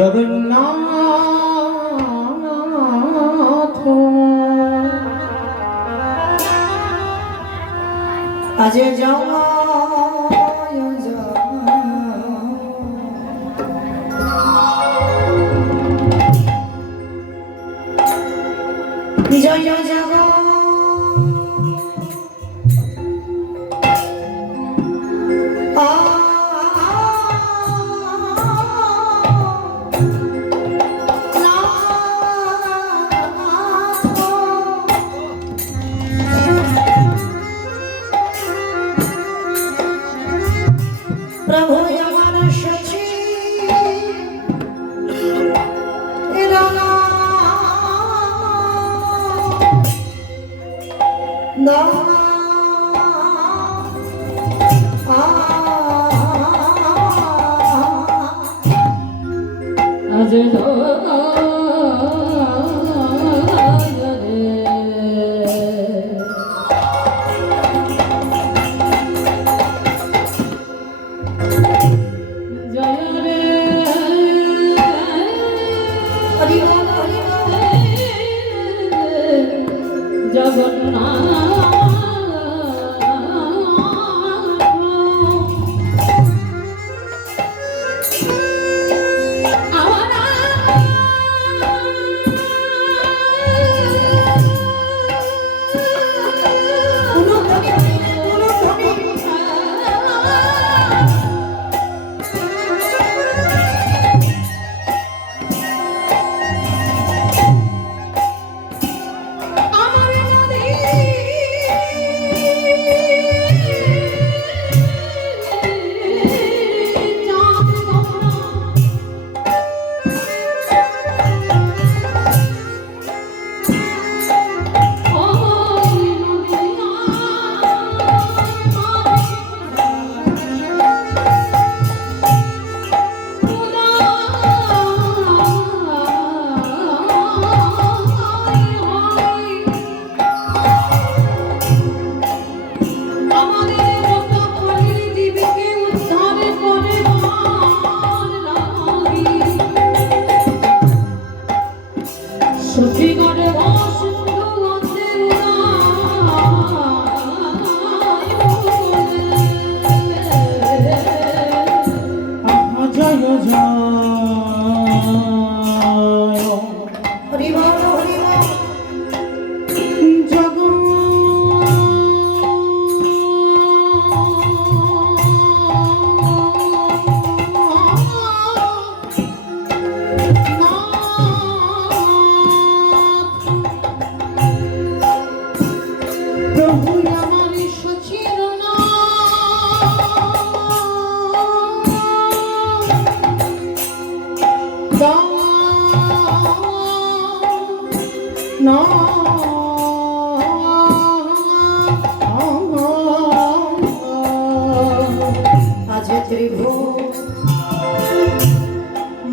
জগন্নাথ আজ জয় জয় জগ প্রভু আমার সচি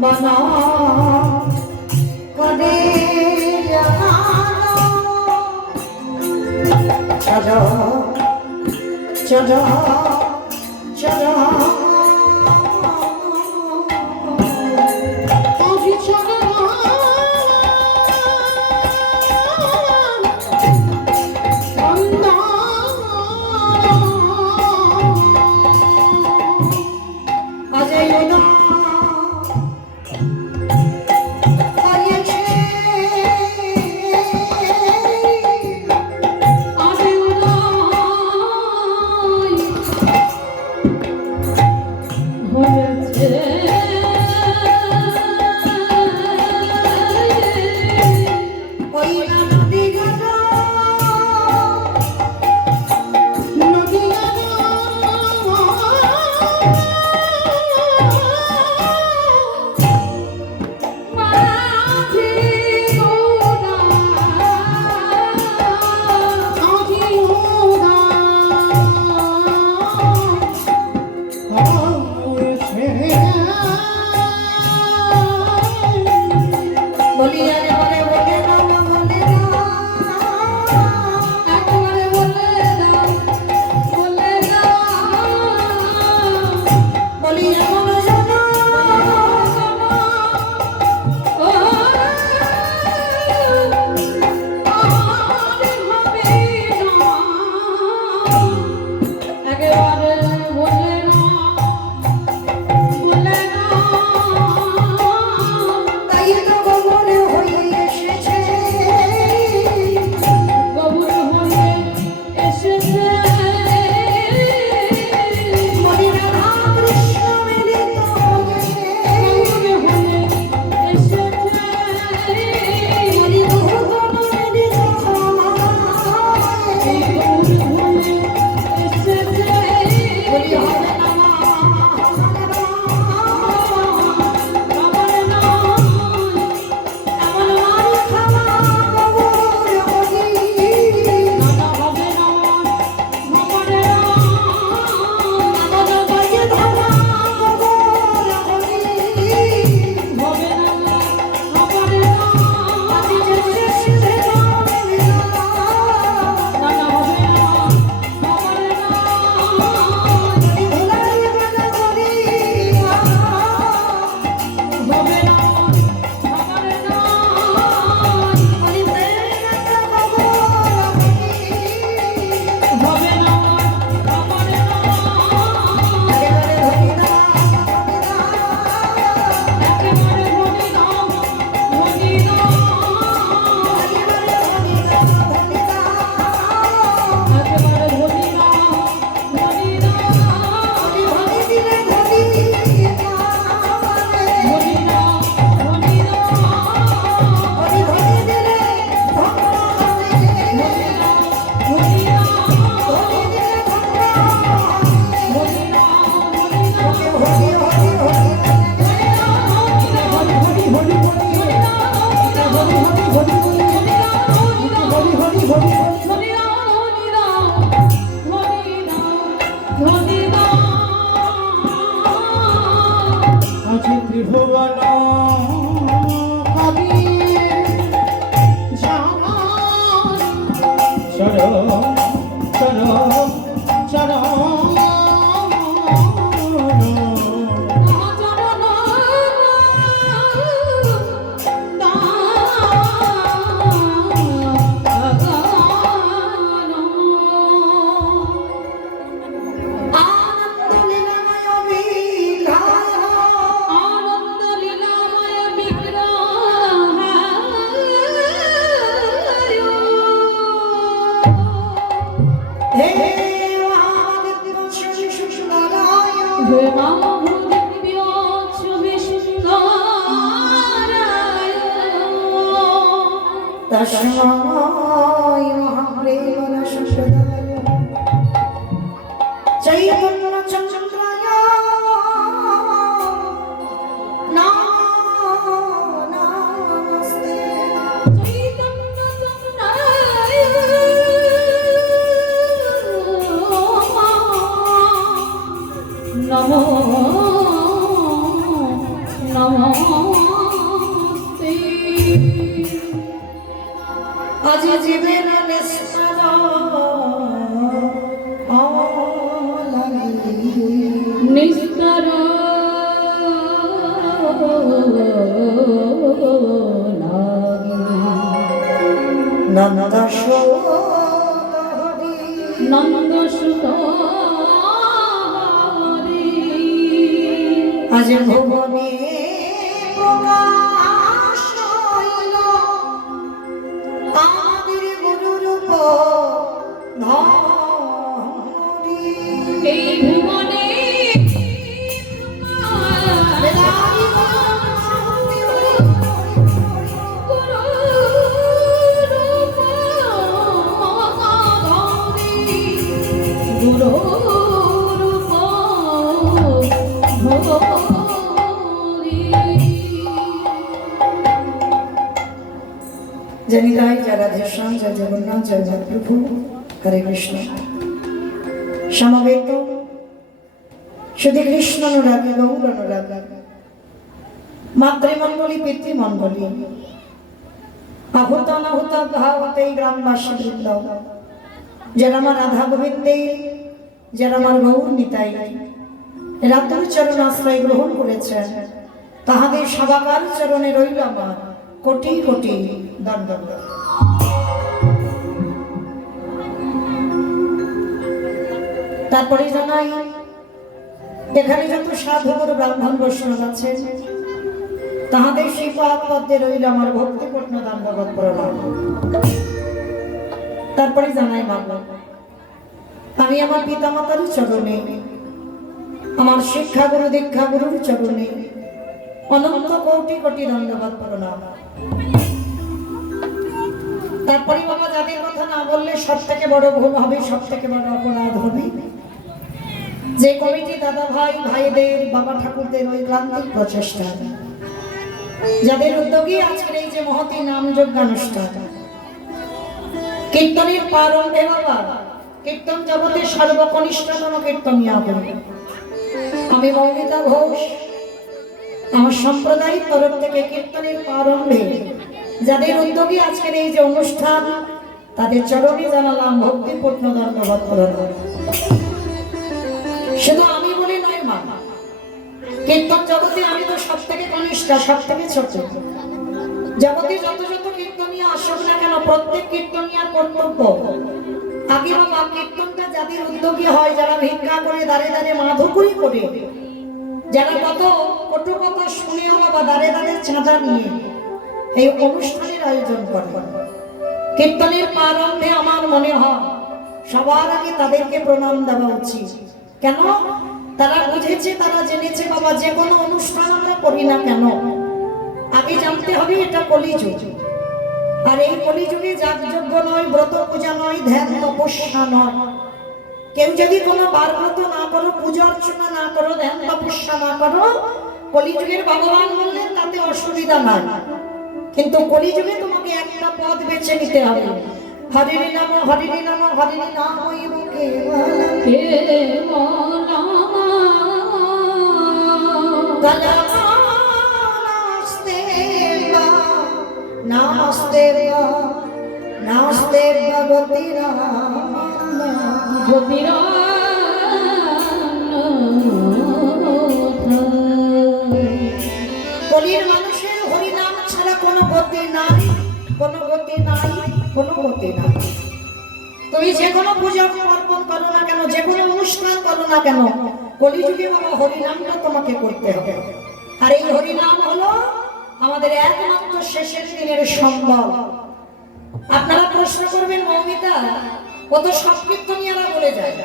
বনা করে চলো চলো চলো আজি ত্রিভুবন কবি চরণ চরণ চরণ তস্মাই মহাপ্রেমরসদায় চৈতন্য চন্দ্রায় নমস্তে চৈতন্য চন্দ্রায় নমো নমস্তে আজ জীবন নিস্তার নিস্তার নন্দ সুত আজ ভুবনে প্রকাশ হইল আমাদের গুরুরূপ ধরি এই ভুবনে জনিতায় জয় রাধেশ্যাম জয় জগন্নাথ জয় মহাপ্রভু হরে কৃষ্ণ সমবেত শুধু কৃষ্ণ অনুরাগী গৌর অনুরাগী মাতৃমণ্ডলী পিতৃমণ্ডলী আহুত অনাহুত ভাবতে গ্রামবাসী বৃন্দ যারা আমার রাধা গোবিন্দে যারা আমার গৌর নিতাই রাতুর চরণ আশ্রয় গ্রহণ করেছেন তাহাদের সবাকার চরণে রইল আমার কোটি কোটি দণ্ডবত। তারপরে জানাই এখানে যত সাধু ব্রাহ্মণ বৈষ্ণব আছে তাহাদের সেই পাদ পদ্মে রইল আমার ভক্তিপূর্ণ দণ্ডবত প্রণাম। তারপরে জানাই বাবা আমি আমার পিতামাতার চরণে আমার শিক্ষা গুরু দীক্ষা গুরুর চরণে অনন্ত কোটি কোটি দণ্ডবত প্রণাম। তারপরে বাবা যাদের কথা না বললে সব থেকে বড় ভুল হবে, সব থেকে বড় অপরাধ হবে, যে কমিটি দাদা ভাই ভাইদের বাবা ঠাকুরদের ওই ক্রান্তিক প্রচেষ্টা যাদের উদ্যোগী আজকের এই যে মহতী নাম যজ্ঞানুষ্ঠান কীর্তনের প্রারম্ভে বাবা কীর্তন জগতের সর্বকনিষ্ঠতম কীর্তনিয়া হবে আমি মৌমিতা ঘোষ আমার সম্প্রদায়ের তরফ থেকে কীর্তনের প্রারম্ভে যাদের উদ্যোগী আজকের এই যে অনুষ্ঠান তাদের চরণে জানালাম ভক্তিপূর্ণ দণ্ডবত প্রণাম। শুধু আমি বলি নয় মা, কীর্তন জগতে আমি তো সব থেকে কনিষ্ঠ, সব থেকে ছোট। জগতে যত যত কীর্তনিয়া আসুক না কেন প্রত্যেক কীর্তনিয়ার কর্তব্য আগে বাবা কীর্তনটা যাদের উদ্যোগী হয়, যারা ভিক্ষা করে দাঁড়ে দাঁড়ে মাধুকরি করে, যারা কত কটু কথা শুনেও বাবা দাঁড়ে দাঁড়ে চাঁদা নিয়ে এই অনুষ্ঠানের আয়োজন করে, কীর্তনের প্রারম্ভে আমার মনে হয় সবার আগে তাদেরকে প্রণাম দেওয়া উচিত। কেন? তারা বুঝেছে, তারা জেনেছে বাবা যে কোনো অনুষ্ঠান আমরা করি না কেন আগে জানতে হবে এটা কলিযুগ। আর এই কলিযুগে যাগযজ্ঞ নয়, ব্রত পূজা নয়, ধ্যান তপস্যা নয়। কেউ যদি কোনো বার ব্রত না করো, পূজা অর্চনা না করো, ধ্যান তপস্যা না করো, কলিযুগের ভগবান বললেন তাতে অসুবিধা নাই। কিন্তু কলিযুগে তোমাকে একটা পথ বেছে নিতে হবে, হরির নাম হরির নাম হরির নাম কলির মানুষের হরিনাম ছাড়া কোনো গতি নাই, কোনো গতি নাই, কোনো গতি নাই। তুমি যে কোনো পূজা অর্পণ করো না কেন, যে কোনো অনুষ্ঠান করো না কেন, কলিযুগে বাবা হরিনামটা তোমাকে করতে হবে। আর এই হরিনাম হলো আমাদের একমাত্র শেষের দিনের সম্বল। আপনারা প্রশ্ন করবেন, মৌমিতা ও তো সব কীর্তনিয়ারা বলে যায়,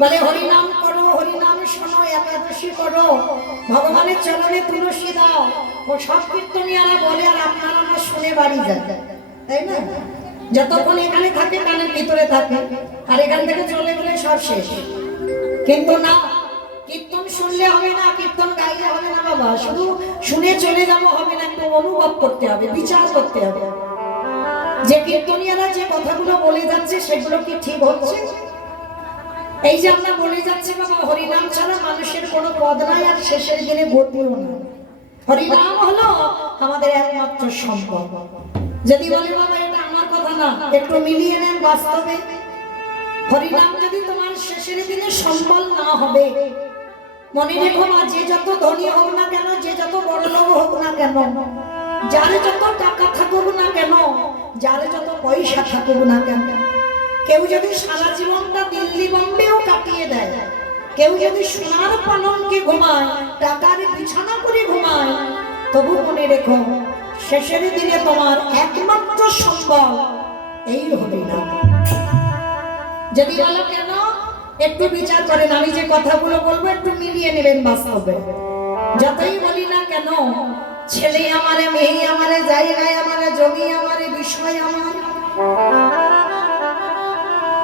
বলে হরিনাম করো, হরিনাম শোনো, একাদশী করো, ভগবানের চরণে তুলসী দাও, ও সব কীর্তনিয়ারা বলে, আর আপনারা না শুনে বাড়ি যায়, তাই না? যতক্ষণ এখানে থাকে কানের ভিতরে থাকে, আর এখান থেকে চলে গেলে সব শেষ। কিন্তু না, কীর্তন শুনলে হবে না, কীর্তন গাইলে হবে না বাবা, শুধু শুনে চলে যাবো হবে না, একটু অনুভব করতে হবে, বিচার করতে হবে যে কীর্তনিয়ারা যে কথাগুলো বলে যাচ্ছে সেগুলো কি ঠিক হচ্ছে। এই যে আমরা বলে যাচ্ছি বাবা হরিনাম ছাড়া মানুষের কোনো পদ নাই, আর শেষের দিনে গতিও না। হরিনাম হলো আমাদের একমাত্র সম্পদ। যদি বলে বাবা এটা আমার কথা না, একটু মিলিয়ে নেন বাস্তবে। হরিনাম যদি তোমার শেষের দিনে সম্বল না হবে, মনে রেখো মা, যে যত ধনী হোক না কেন, যে যত বড় লোক হোক না কেন, যার যত টাকা থাকুক না কেন, যার যত পয়সা থাকুক না কেন, কেউ যদি সারা জীবনটা দিল্লি বম্বেও কাটিয়ে দেয়, কেউ যদি সোনার পালঙ্কে ঘুমায়, টাকার বিছানা করে ঘুমায়, তবু মনে রেখো শেষের দিনে তোমার একমাত্র সম্বল এই হরিনাম। যদি বলো কেন, একটু বিচার করেন, আমি যে কথাগুলো বলবো একটু মিলিয়ে নেবেন বাস্তবে। যতই বলি না কেন, ছেলে আমারে, মেয়ে আমারে, জায়গায় আমারে, জমি আমারে, বিষয় আমার,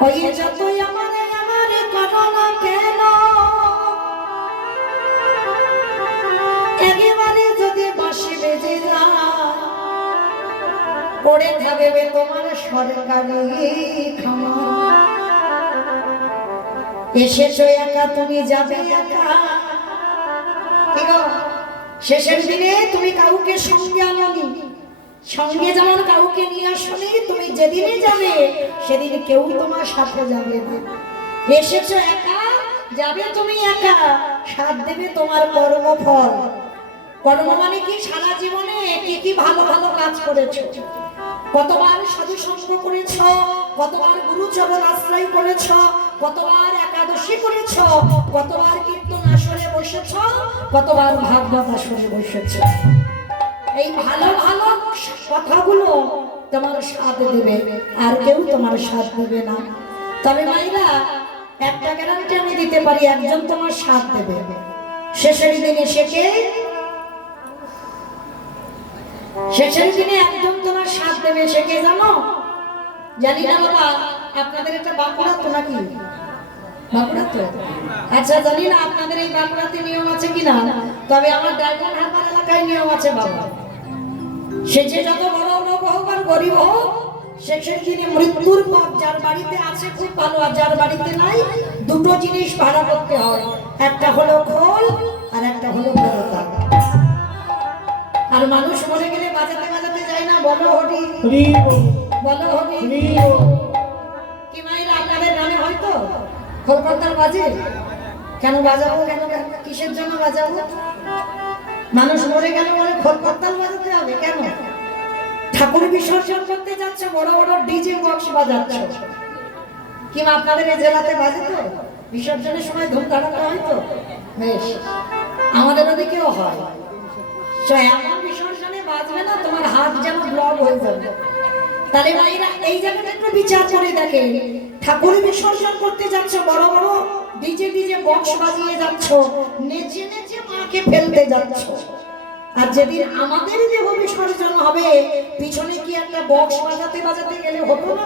ওই যতই আমারে আমারে করো না কেন, একেবারে যদি বাঁশি বেজে যায়, পড়ে থাকবে তোমার সরকারি খামার। এসেছো একা, তুমি যাবে একা। শেষের দিনে তুমি কাউকে সঙ্গে আনোনি, সঙ্গে যেমন কাউকে নিয়ে আসনি, তুমি যেদিনে যাবে সেদিন কেউ তোমার সাথে যাবে না। এসেছো একা, যাবে তুমি একা, সাথ দেবে তোমার কর্মফল। কর্ম মানে কি? সারা জীবনে কি কি ভালো ভালো কাজ করেছো, কতবার সাধু সঙ্গ করেছ, কতবার গুরুচরণ আশ্রয় করেছ, কতবার একাদশী করেছ, কতবার কীর্তন আসরে বসেছ, কতবার ভাগবত আসরে বসেছ। এই ভালো ভালো কথাগুলো তোমার সাথ দেবে, আর কেউ তোমার সাথ দেবে না। তবে মাইরা একটা গ্যারান্টি আমি দিতে পারি, একজন তোমার সাথ দেবে শেষের দিনে। শেষের দিনে একজন তোমার সাথ দেবে, সে কে জানো? জানি না বাবা, আপনাদের এটা বাঁকুড়া তো নাকি? বাঁকুড়া তো? আচ্ছা, জানি না আপনাদের এই বাঁকুড়াতে নিয়ম আছে কিনা, তবে আমার ডায়মন্ড হারবার এলাকায় নিয়ম আছে বাবা। সে যে যত বড় লোক হোক আর গরিব হোক, শেষের দিনে মৃত্যুর পর যার বাড়িতে আছে খুব ভালো, আর যার বাড়িতে নাই দুটো জিনিস ভাড়া করতে হয়, একটা হলো খোল আর একটা হলো ভরতা। আর মানুষ মরে গেলে বাজাতে বাজাতে যায় না, বলো হরি বলো হরি। কি মাইরা আপনাদের গ্রামে হয়তো খোলকর্তার বাজে? কেন বাজাবো? কেন কিসের জন্য বাজাবো? মানুষ মরে গেলে বলে খোলকর্তাল বাজাতে হবে কেন? ঠাকুর বিসর্জন করতে যাচ্ছে, বড় বড় ডিজে বক্স বাজাচ্ছে। কি আপনাদের এই জেলাতে বাজে তো? বিসর্জনের সময় ধুম ধাড়াকা হয় তো? বেশ, আমাদের ওদিকেও হয়। এমন বিসর্জনে বাজবে না তোমার হাত যেন ব্লক হয়ে যাবে। তাহলে ভাইরা এই জায়গাটা একটু বিচার করে দেখে, ঠাকুর বিসর্জন করতে যাচ্ছ, বড় বড় ডিজে বক্স বাজিয়ে যাচ্ছ, নেচে নেচে মাকে ফেলতে যাচ্ছ। আর যেদিন আমাদের দেহ বিসর্জন হবে, পিছনে কি একটা বক্স বাজাতে বাজাতে গেলে হতো না?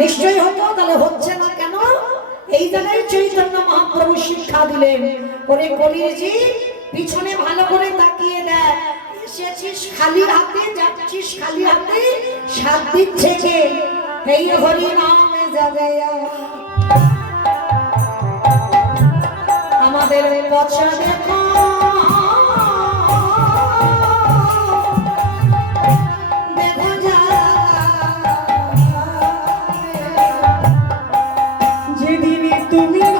নিশ্চয়ই হতো। তাহলে হচ্ছে না কেন? এই জায়গায় চৈতন্য মহাপ্রভু শিক্ষা দিলেন, ওরে কলির জীব, পিছনে ভালো করে তাকিয়ে দেখ, এসেছিস খালি হাতে, যাচ্ছিস খালি হাতে, সাত দিচ্ছে কে? এই হরি নামে যাবে আমাদের পছা দেখো, তুমি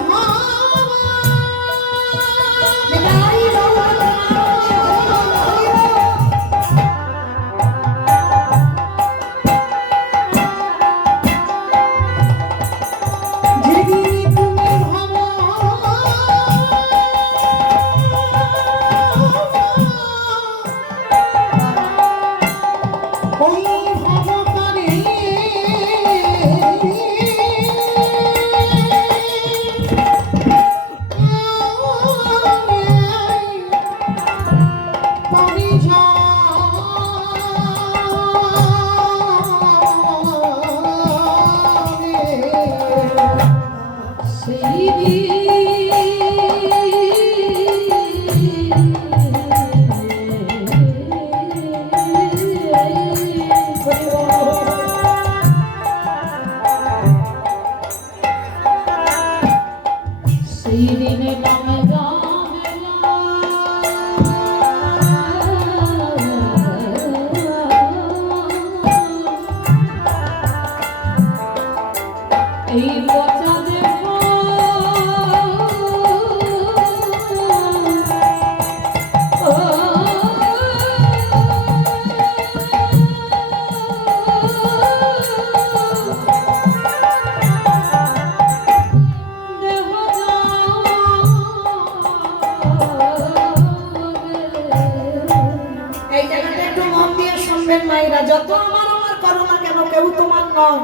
মায়েরা যত আমার আমার করো না কেন, কেউ তোমার নয়,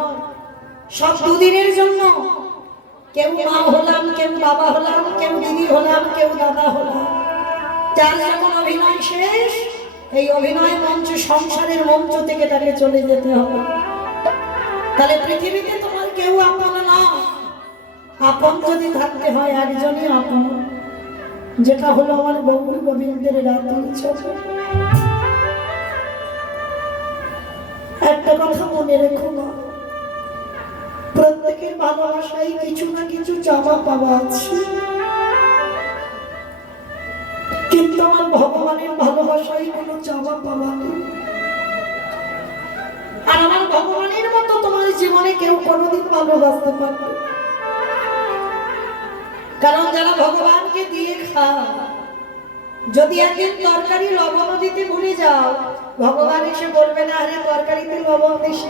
সব দুদিনের জন্য। কেউ মা হলাম, কেউ বাবা হলাম, কেউ দিদি হলাম, কেউ দাদা হলাম। যার যখন অভিনয় শেষ, এই অভিনয় মঞ্চ সংসারের মঞ্চ থেকে তাকে চলে যেতে হবে। তাহলে পৃথিবীতে তোমার কেউ আপন না। আপন যদি থাকতে হয় একজনই আপন, যেটা হলো আমার গৌর গোবিন্দের রাতুল চক্র। একটা কথা মনে রেখো না, প্রত্যেকের ভালোবাসায় কিছু না কিছু চাওয়া পাওয়া আছে, কিন্তু আমার ভগবানের ভালোবাসায় কোনো চাওয়া পাওয়া নেই। আর আমার ভগবানের মতো তোমার জীবনে কেউ কোনোদিন ভালোবাসতে পারবে, কারণ যারা ভগবানকে দিয়ে খায়, যদি একদিন তরকারি লবণ দিতে ভুলে যাও, ভগবান এসে বলবে না আরে তরকারিতে লবণ দিস।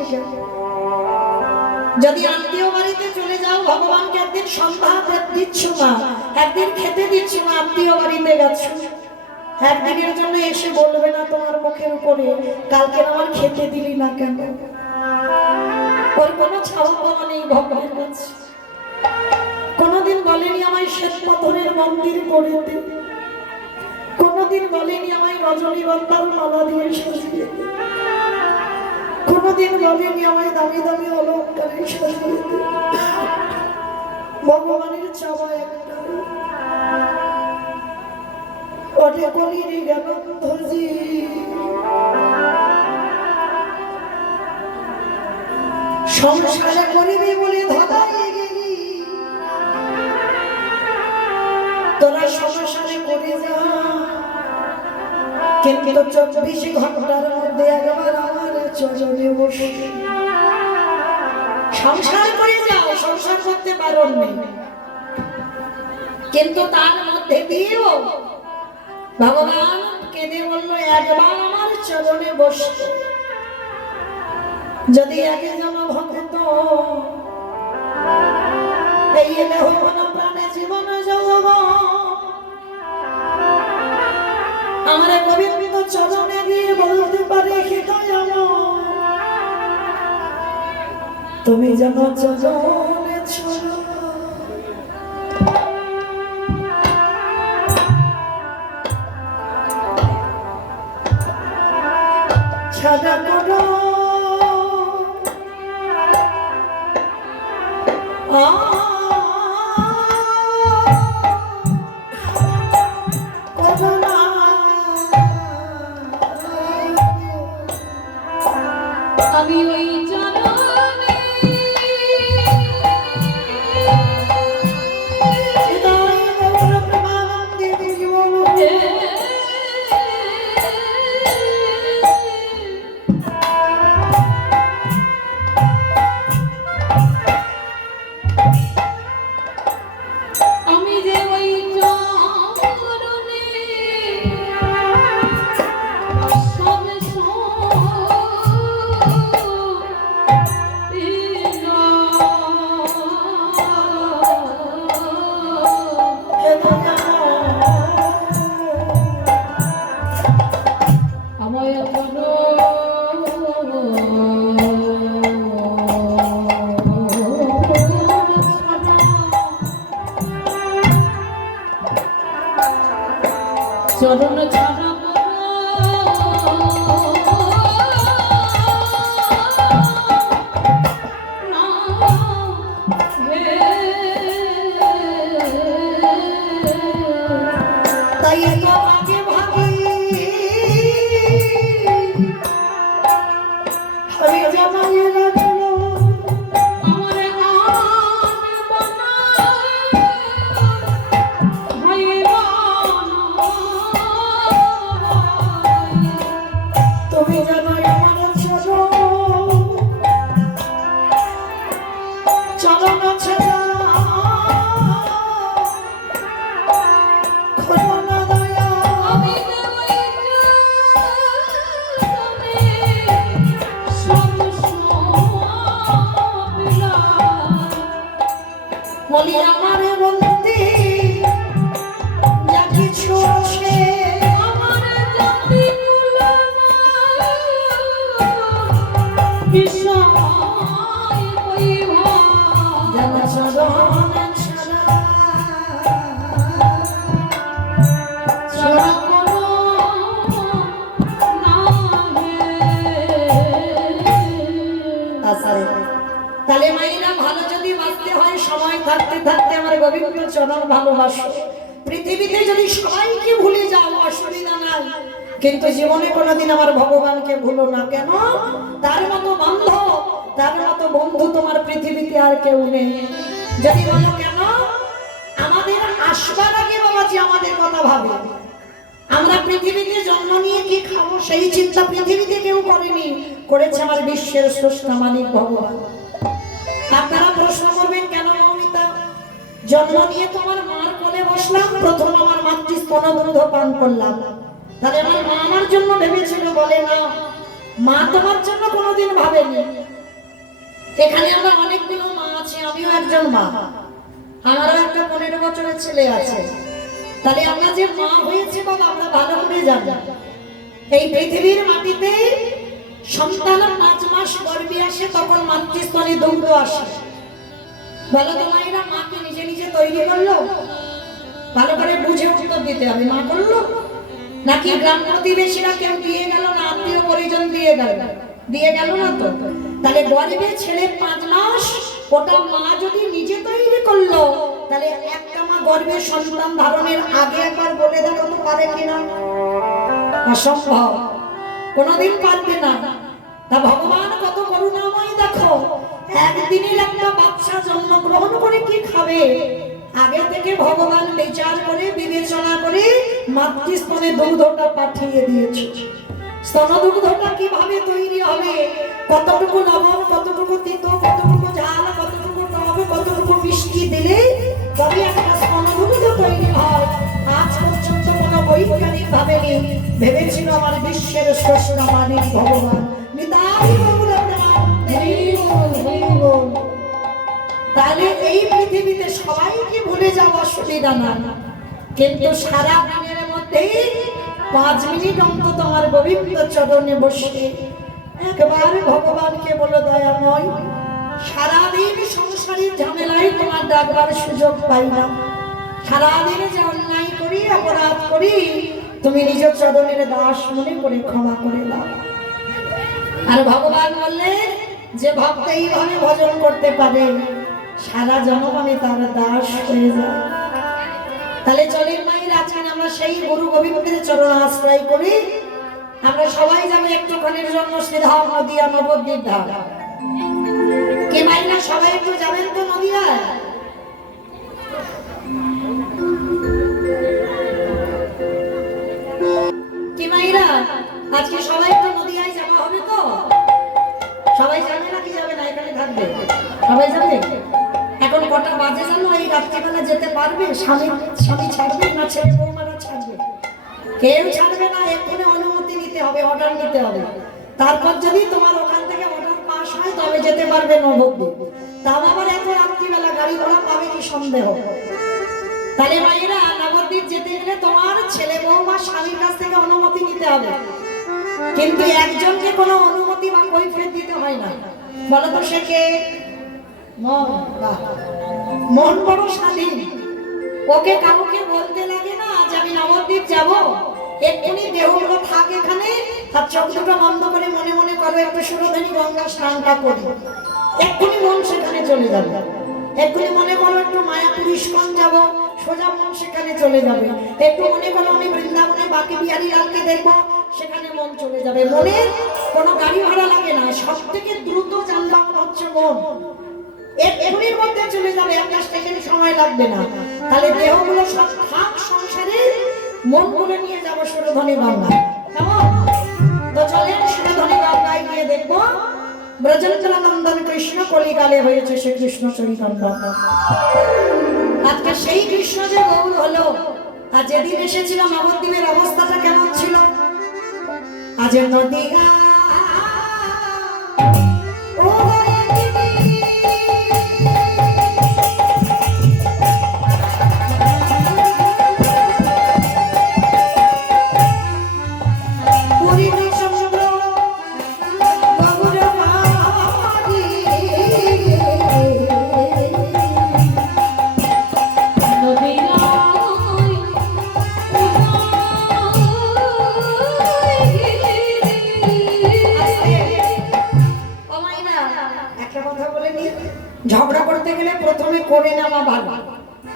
যদি আত্মীয় বাড়িতে চলে যাও, ভগবানকে একদিন সন্ধ্যা দিচ্ছ না, একদিন খেতে দিচ্ছ না, আত্মীয় বাড়িতে গেছ, একদিনের জন্য এসে বলবে না তোমার মুখের উপরে কালকে আমার খেতে দিলি না কেন। ওর কোনো ছাওয়া পাওয়া নেই ভগবানের কাছে। কোনোদিন বলেনি আমায় শ্বেত পাথরের মন্দির করে দে, কোনোদিন বলেনি আমায় রজনীগন্ধার মালা দিয়ে সাজিয়ে দে, কোনোদিন বলেনি আমায় দামি দামি অলঙ্কারে সাজিয়ে দে। ভগবানের চাওয়া একটা, ওঠে কলির জ্ঞানন্ধজি সংসারে করিবি বলে ধরাই গেলি, তোরা সংসারে করে যা, কিন্তু 24 ঘন্টার মধ্যে একবার আমার চরণে বসে সংসার করে যাও। সংসার করতে পারো নেই, কিন্তু তার মধ্যে দিয়েও ভগবান কেঁদে বললো একবার আমার চরণে বসে। যদি একজন ভক্ত এই দেহ প্রাণে জীবন যৌব আমার গোবিন্দ চরণে গিয়ে বলতে পারে তুমি যেন চরণে ছাড়া করো আমি ওই চরণে চরণ ছাড়া তাই তো আগে ভাবি আমি জানাই রাখলো আমার তুমি জানাই আমার চরণ ছাড়া বলি আমার বলতে যা কিছু আছে আমার জাতি বিষয় কইবা জানা সাধনা ছাড়া করো না তাহলে মায়েরা ভালো যদি বাঁচতে হয় সময় থাকতে থাকতে আমার গোবিন্দ চরণ ভালোবাসো। পৃথিবীতে যদি সবাইকে ভুলে যাও অসুবিধা নাই, কিন্তু জীবনে কোনোদিন আমার ভগবানকে ভুলো না। কেন? তার মতো বান্ধব, তার মতো বন্ধু তোমার পৃথিবীতে আর কেউ নেই। যদি বলো কেন? আমাদের আসবার আগে বাবাজি আমাদের কথা ভাবে। আমরা পৃথিবীতে জন্ম নিয়ে কি খাবো সেই চিন্তা পৃথিবীতে কেউ করেনি, করেছে আমার বিশ্বের স্রষ্টা মালিক ভগবান। আপনারা প্রশ্ন করবেন কেন মৌমিতা? জন্ম নিয়ে তোমার মার কোলে বসলাম, প্রথম আমার মাতৃস্তন দুগ্ধ পান করলাম, তাহলে আমার মা আমার জন্য ভেবেছিল? বলে না, মা তোমার জন্য কোনোদিন ভাবেনি। এখানে আমরা অনেকগুলো মা আছে, আমিও একজন মা, আমারও একটা 15 বছরের ছেলে আছে। তাহলে আমরা যে মা হয়েছে বাবা আমরা ভালো করে জানি। এই পৃথিবীর মাটিতে সন্তান 5 মাস গর্ভে আসে, তখন মাতৃস্তনে দুগ্ধ আসে। বলো তো মায়েরা, মাকে নিজে নিজে তৈরি করলো? ভালো করে বুঝে উত্তর দিতে হবে। মা করলো নাকি গ্রাম প্রতিবেশীরা কেউ দিয়ে গেল, না আত্মীয় পরিজন দিয়ে গেল? দিয়ে গেল না তো। তাহলে গর্ভে ছেলে 5 মাস, ওটা মা যদি নিজে তৈরি করলো, তাহলে একটা মা গর্ভে সন্তান ধারণের আগে একবার বলে দেখাতে পারে কিনা? অসম্ভব, কোনোদিন পারবে না। তা ভগবান কত করুণাময় দেখো, একদিনের একটা বাচ্চা জন্মগ্রহণ করে কি খাবে, আগে থেকে ভগবান বিচার করে বিবেচনা করে মাতৃস্তনে দুগ্ধটা পাঠিয়ে দিয়েছে। স্তনদুগ্ধটা কিভাবে তৈরি হবে, কতটুকু লবণ, কতটুকু তিতো, কতটুকু ঝাল, কতটুকু টক, কতটুকু মিষ্টি দিলে তবে একটা স্তনদুগ্ধ তৈরি হয়, আজ পর্যন্ত কোনো বৈজ্ঞানিক ভাবে নেই। ভেবেছিল আমার বিশ্বের স্রষ্টা মালিক ভগবান। তাহলে এই পৃথিবীতে সবাইকে ভুলে যাওয়া অসুবিধা না, কিন্তু সারা দিনের মধ্যে 5 মিনিট অন্তত আমার গোবিন্দ চরণে বসে একবার ভগবানকে বলো দয়াময়, সারাদিন সংসারের ঝামেলায় তোমার ডাকবার সুযোগ পাই না, সারাদিনে যে অন্যায় করি অপরাধ করি তুমি নিজ চরণের দাস মনে করে ক্ষমা করে দাও। আর ভগবান বললেন যে ভক্ত এইভাবে ভজন করতে পারে সারা জনম আমি তার দাস হয়ে যায়। তাহলে চলেন মায়ের, আজকে আমরা সেই গুরু গোবিন্দের চরণ আশ্রয় করি। আমরা সবাই যাবো একটুখানির জন্য শ্রীধাম নদিয়া নবদ্বীপ ধাম। কে মাইনা সবাই একটু যাবেন তো নদিয়ায়? কি মাইরা আজকে সবাই একটু নদিয়ায় যাওয়া হবে তো? সবাই যাবে নাকি যাবে না? এখানে থাকবে সবাই যাবে? এখন কটা বাজে জানো? এই রাত্রিবেলা যেতে পারবে? স্বামী ছাড়বে না ছেলে বৌমারা ছাড়বে? কেউ ছাড়বে না, এক্ষুনি অনুমতি নিতে হবে, অর্ডার নিতে হবে। তারপর যদি তোমার ওখান থেকে অর্ডার পাস হয় তবে যেতে পারবে নবদ্বীপ। তাও আবার এত রাত্রিবেলা গাড়ি ঘোড়া পাবে কি সন্দেহ? তাহলে মায়েরা নবদ্বীপ যেতে গেলে তোমার ছেলে বৌমা স্বামীর কাছ থেকে অনুমতি নিতে হবে, কিন্তু একজনকে কোনো অনুমতি বা কৈফিয়ত দিতে হয় না। বলো তো সে কে? মন বড় স্বাধীন, ওকে কাউকে বলতে লাগে না যে আমি নবদ্বীপ যাব, এক্ষুনি দেহগুলো থাক এখানে, আর চোখ দুটো বন্ধ করে মনে মনে করো একটু সুরধনী গঙ্গা স্নানটা করি, এক্ষুনি মন সেখানে চলে যাবে। এক্ষুনি মনে করো একটু মায়াপুর ইস্কন যাব, সোজা মন সেখানে চলে যাবে। একটু মনে করো আমি বৃন্দাবনে বাকি বিহারী লালকে দেখবো, সেখানে মন চলে যাবে। মনে কোনো গাড়ি ভাড়া লাগে না, সব থেকে দ্রুত যানবাহন হচ্ছে মন। এগুলির মধ্যে চলে যাবে, একটা স্টেশন সময় লাগবে না। তাহলে দেহগুলো সব থাক সংসারে, মনগুলো নিয়ে যাবো সুরধনী গঙ্গা। কেমন? তো চলেন সুরধনী গঙ্গায় গিয়ে দেখবো ব্রজেন্দ্রনন্দন কৃষ্ণ কলিকালে হয়েছে সে কৃষ্ণ চরিতামৃত। আজকে সেই কৃষ্ণ যে গৌর হলো, আর যেদিন এসেছিল নবদ্বীপের অবস্থাটা কেমন ছিল? আজ নদী ঝগড়া করতে গেলে প্রথমে করে নেওয়া ভালো,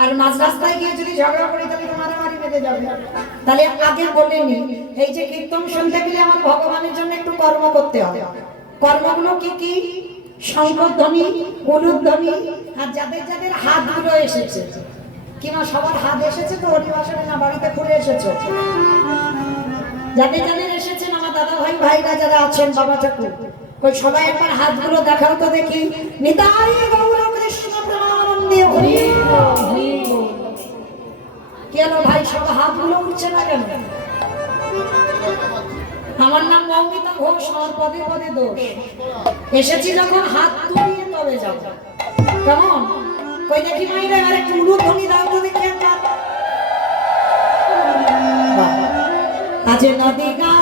আর মাঝ রাস্তায় গিয়ে যদি ঝগড়া করি তাহলে তো মারামারি বেঁধে যাবে। তাহলে আগে বলে নি, এই যে কীর্তন শুনতে গেলে আমার ভগবানের জন্য একটু কর্ম করতে হবে। কর্মগুলো কি কি? শঙ্করধ্বনি, উলুধ্বনি, আর যাদের যাদের হাতগুলো এসেছে, কিংবা সবার হাত এসেছে তো অধিবাসনে না বাড়িতে খুলে এসেছে, যাদের যাদের এসেছেন আমার দাদা ভাই ভাইরা যারা আছেন, বাবা ঠাকুর ওই সবাই একবার হাতগুলো দেখাও তো দেখি। নিতাই গৌর কৃষ্ণ প্রেমানন্দে হরি হরি। কেন ভাই সব হাতগুলো উঠছে না কেন? আমার নাম মৌমিতা ঘোষ, আমার পদে পদে দোষ। এসেছি যখন হাত তুলিয়ে তবে যাব। কেমন? কই দেখি মাইরা আর একটু উলুধ্বনি দাও তো দেখি একবার। আজ নদী গা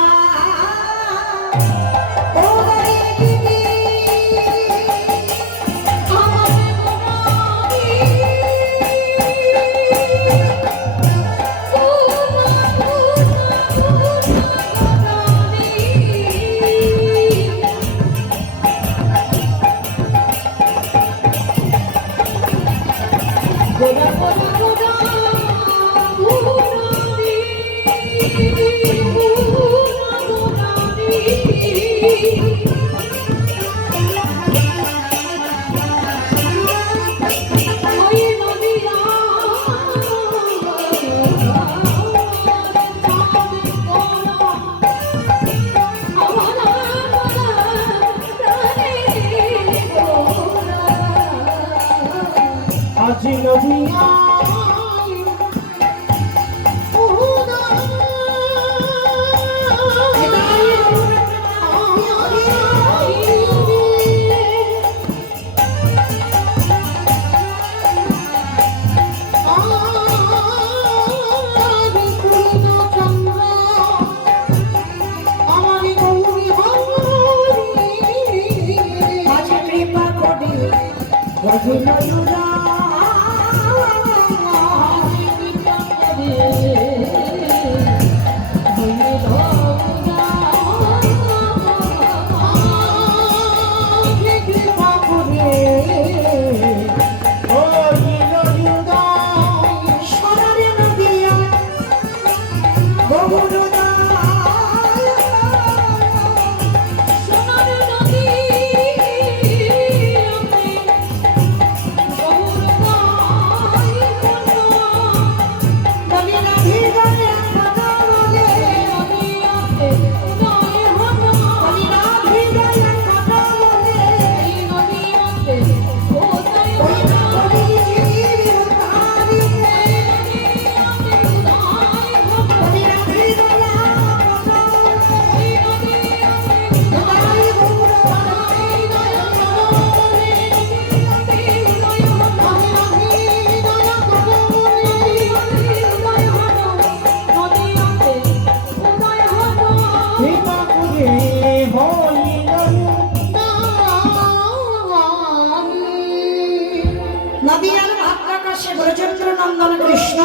নন্দন কৃষ্ণ,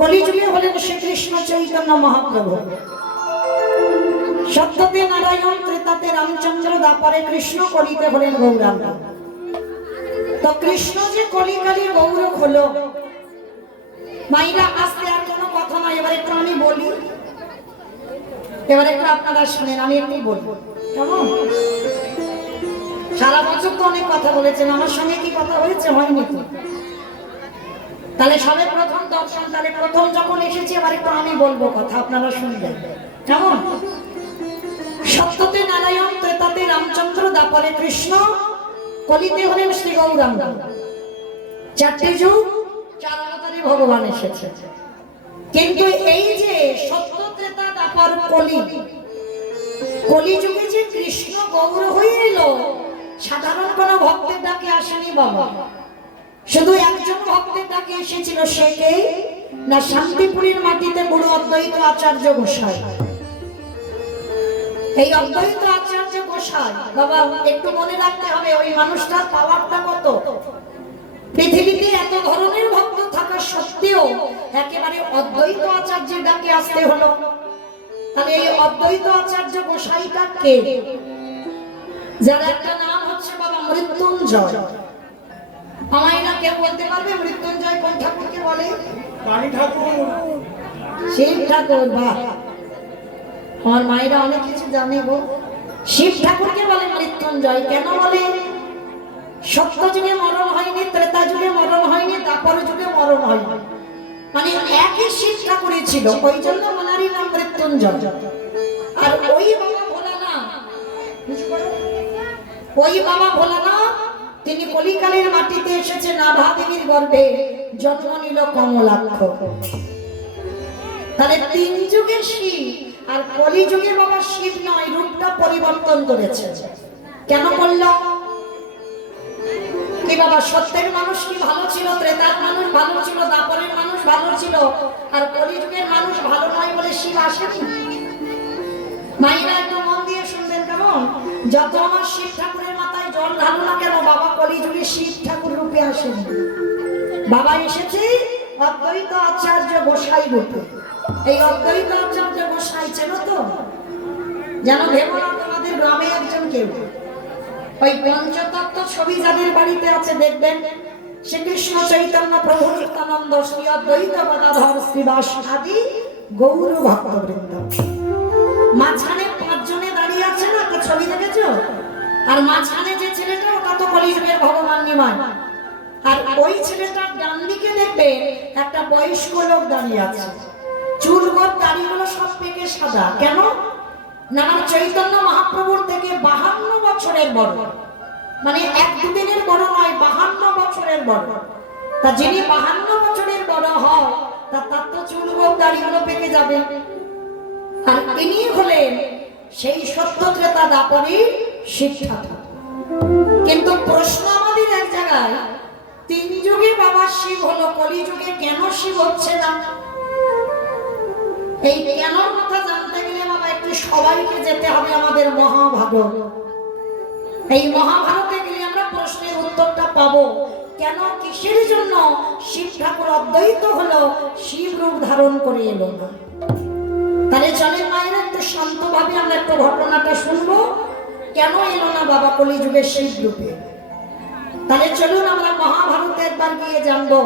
কলিযুগে হলেন শ্রীকৃষ্ণ চৈতন্য মহাপ্রভু। সত্যতে নারায়ণ, ত্রেতাতে রামচন্দ্র, দ্বাপরে কৃষ্ণ, কলিতে হলেন গৌরাঙ্গ। তো কৃষ্ণ যে কলিকালী গৌর হলো, মাইরা আসতে আর কোনো কথা নয়। এবার একটু আমি বলি, এবার একটু আপনারা শুনেন, আমি একটু বলবো কেমন? সারা বছর তো অনেক কথা বলেছেন, আমার সঙ্গে কি কথা হয়েছে? হয়নি তো। তাহলে সবে প্রথম দর্শন, তাহলে প্রথম যখন এসেছি এবার একটু আমি বলবো কথা, আপনারা শুনবেন কেমন? সত্যতে নারায়ণ, ত্রেতাতে রামচন্দ্র, দ্বাপরে কৃষ্ণ, কলিতে হলেন শ্রী গৌরাঙ্গ। চারটে যুগ, চার অবতারে ভগবান এসেছে। কিন্তু এই যে সত্য, ত্রেতা, দ্বাপর, কলি, কলিযুগে যে কৃষ্ণ গৌর হয়ে এলো, সাধারণ কোন ভক্তের ডাকে আসেনি বাবা। শুধু একজন ভক্তের ডাকে এসেছিল, সে কে? না, শান্তিপুরীর মাটিতে বুড়ো অদ্বৈত আচার্য গোসাই। এই অদ্বৈত আচার্য গোসাই বাবা, একটু মনে রাখতে হবে ওই মানুষটার পাওয়ারটা কত। পৃথিবীতে এত ধরনের ভক্ত থাকা সত্ত্বেও একেবারে অদ্বৈত আচার্যের ডাকে আসতে হলো। তাহলে এই অদ্বৈত আচার্য গোসাইটা কে? যার একটা নাম হচ্ছে বাবা মৃত্যুঞ্জয়। আমায়না কেউ বলতে পারবে মৃত্যুঞ্জয় কোন ঠাকুরকে বলে? শিব ঠাকুর। বাহ, আমার মায়েরা অনেক কিছু জানে গো। শিব ঠাকুরকে বলে মৃত্যুঞ্জয়। কেন বলে? সত্য যুগে মরণ হয়নি, ত্রেতা যুগে মরণ হয়নি, দ্বাপর যুগে মরণ হয়নি, মানে একই শিব ঠাকুরই ছিল, ওই জন্য ওনারই নাম মৃত্যুঞ্জয়। আর ওই বাবা ভোলানাথ, ওই বাবা ভোলানাথ তিনি কলিকালের মাটিতে এসেছে, নাভা দেবীর গর্ভে জন্ম নিল কমলাক্ষ। তাহলে তিন যুগে শিব, আর কলিযুগে বাবা শিব নয়, রূপটা পরিবর্তন করেছে। কেন করল? কি বাবা, সত্যের মানুষ কি ভালো ছিল? ত্রেতার মানুষ ভালো ছিল, দ্বাপরের মানুষ ভালো ছিল, আর কলিযুগের মানুষ ভালো নয় বলে শিব আসেনি? মাইরা একটু মন দিয়ে শুনবেন কেমন? যত আমার শিব ঠাকুরের মাথায় জল ঢালো না কেন, বাবা কলিযুগে শিব ঠাকুর রূপে আসেনি। বাবা এসেছে অদ্বৈত আচার্য গোসাই রূপে। এই অদ্বৈত আচার্য গোসাই চেনো তো? জানো? ভেবো না তোমাদের গ্রামে একজন কেউ। ওই পঞ্চতত্ত্ব ছবি যাদের বাড়িতে আছে দেখবেন, শ্রীকৃষ্ণ চৈতন্য, প্রভু নিত্যানন্দ, শ্রী অদ্বৈত গদাধর, শ্রীবাস আদি গৌর ভক্তবৃন্দ। মাঝখানে 5 জনে দাঁড়িয়ে আছে না, একটা ছবি দেখেছো? আর মাঝখানে যে ছেলেটা, ওটা তো কলিযুগের ভগবান নিমাই। আর ওই ছেলেটার ডান দিকে দেখবে একটা বয়স্ক লোক দাঁড়িয়ে আছে, চুল গোপ দাড়িগুলো সব পেকে সাদা। কেন না, চৈতন্য মহাপ্রভুর থেকে 52 বছরের বড়, মানে 1-2 দিনের বড় নয়, 52 বছরের বড়। তা যিনি 52 বছরের বড় হয়, তার তো চুল গোপ দাড়িগুলো পেকে যাবে। আর ইনি হলেন সেই সত্য, ত্রেতা, দ্বাপরের শিব ঠাকুর। কিন্তু প্রশ্ন আমাদের এক জায়গায়, 3 যুগে বাবা শিব হলো, কলিযুগে কেন শিব হচ্ছে না? এই কেন কথা জানতে গেলে বাবা একটু সবাইকে যেতে হবে আমাদের মহাভারত। এই মহাভারতে গেলে আমরা প্রশ্নের উত্তরটা পাবো, কেন, কিসের জন্য শিব ঠাকুর অদ্বৈত হলো, শিব রূপ ধারণ করে এলো না। তাহলে চলেন মায়েরা একটু শান্তভাবে আমরা একটু ঘটনাটা শুনবো, কেন এলো না বাবা কলিযুগের শিব রূপে। তাহলে চলুন আমরা মহাভারতে একবার গিয়ে জানবো।